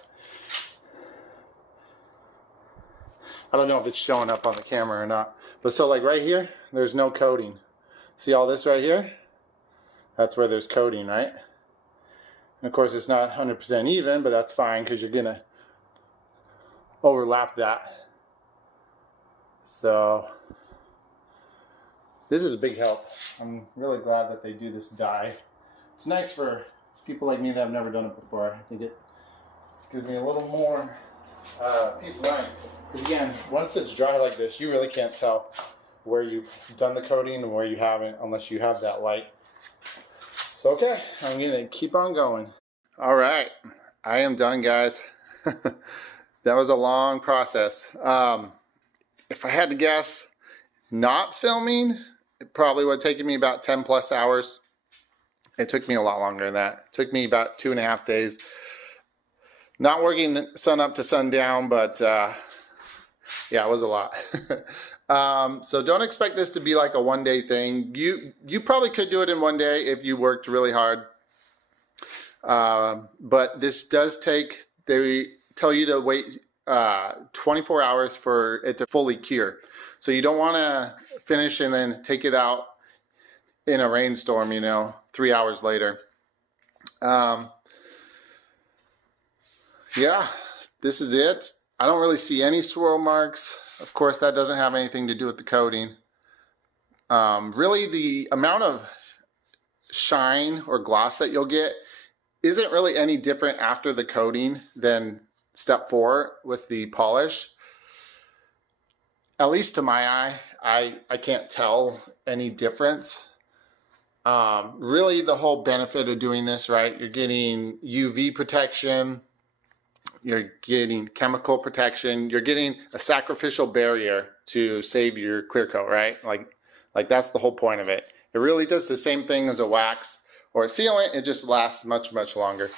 I don't know if it's showing up on the camera or not, but so like right here, there's no coating. See all this right here? That's where there's coating, right? And of course it's not 100% even, but that's fine because you're gonna overlap that. So this is a big help. I'm really glad that they do this dye. It's nice for people like me that have never done it before. I think it gives me a little more peace of mind. Because again, once it's dry like this, you really can't tell where you've done the coating and where you haven't unless you have that light. So okay, I'm gonna keep on going. All right, I am done, guys. That was a long process. If I had to guess, not filming, it probably would have taken me about 10 plus hours. It took me a lot longer than that. It took me about 2.5 days. Not working sun up to sundown, but yeah, it was a lot. So don't expect this to be like a one-day thing. You probably could do it in one day if you worked really hard. But this does take, they tell you to wait 24 hours for it to fully cure. So you don't want to finish and then take it out in a rainstorm, 3 hours later. Yeah, this is it. I don't really see any swirl marks. Of course, that doesn't have anything to do with the coating. Really, the amount of shine or gloss that you'll get isn't really any different after the coating than step 4 with the polish. At least to my eye, I can't tell any difference. Really the whole benefit of doing this, right? You're getting UV protection, you're getting chemical protection, you're getting a sacrificial barrier to save your clear coat, right? Like that's the whole point of it. It really does the same thing as a wax or a sealant. It just lasts much, much longer.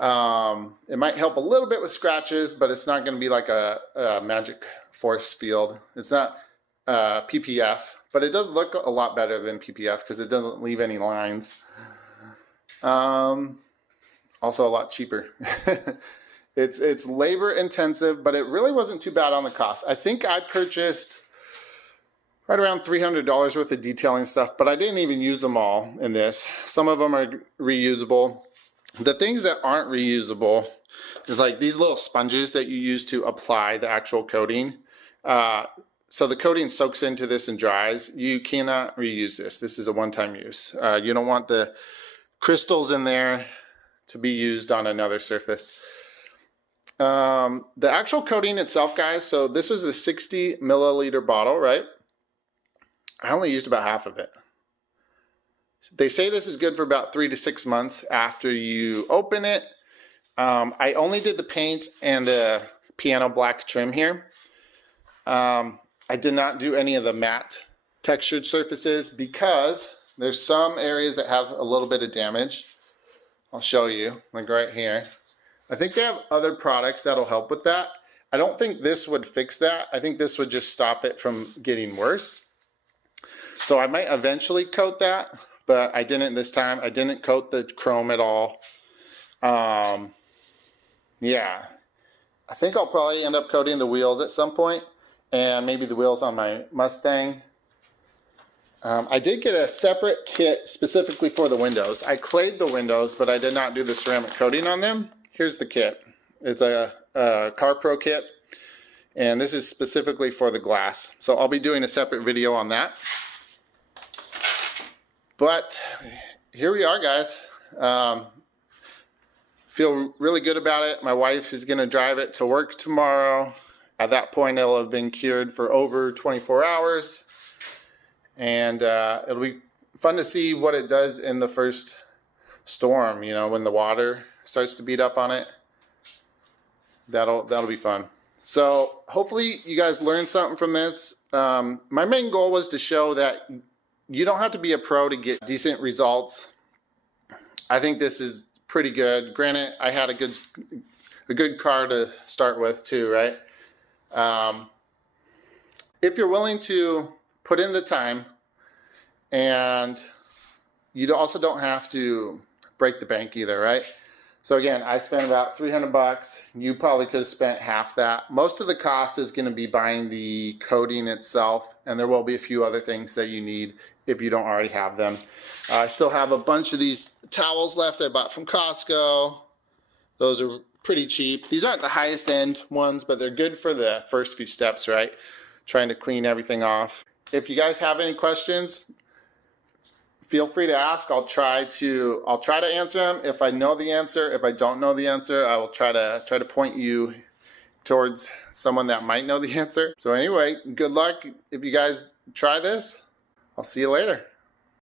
It might help a little bit with scratches, but it's not going to be like a magic force field. It's not PPF, but it does look a lot better than PPF because it doesn't leave any lines. Also a lot cheaper. It's labor intensive, but it really wasn't too bad on the cost. I think I purchased right around $300 worth of detailing stuff, but I didn't even use them all in this. Some of them are reusable. The things that aren't reusable is like these little sponges that you use to apply the actual coating. So the coating soaks into this and dries. You cannot reuse this. This is a one-time use. You don't want the crystals in there to be used on another surface. The actual coating itself, guys, so this was the 60 milliliter bottle, right? I only used about half of it. They say this is good for about 3 to 6 months after you open it. I only did the paint and the piano black trim here. I did not do any of the matte textured surfaces because there's some areas that have a little bit of damage. I'll show you, like right here. I think they have other products that'll help with that. I don't think this would fix that. I think this would just stop it from getting worse. So I might eventually coat that, but I didn't this time. I didn't coat the chrome at all. Yeah, I think I'll probably end up coating the wheels at some point, and maybe the wheels on my Mustang. I did get a separate kit specifically for the windows. I clayed the windows, but I did not do the ceramic coating on them. Here's the kit. It's a Car Pro kit, and this is specifically for the glass. So I'll be doing a separate video on that. But here we are, guys. Feel really good about it. My wife is going to drive it to work tomorrow. At that point, it'll have been cured for over 24 hours. And it'll be fun to see what it does in the first storm, you know, when the water starts to beat up on it. That'll be fun. So hopefully you guys learned something from this. My main goal was to show that you don't have to be a pro to get decent results. I think this is pretty good. Granted, I had a good car to start with too, right? If you're willing to put in the time, and you also don't have to break the bank either, right? So again, I spent about 300 bucks. You probably could have spent half that. Most of the cost is going to be buying the coating itself, and there will be a few other things that you need if you don't already have them. I still have a bunch of these towels left I bought from Costco. Those are pretty cheap. These aren't the highest end ones, but they're good for the first few steps, right? Trying to clean everything off. If you guys have any questions, feel free to ask. I'll try to answer them. If I know the answer, if I don't know the answer, I will try to point you towards someone that might know the answer. So anyway, good luck if you guys try this. I'll see you later.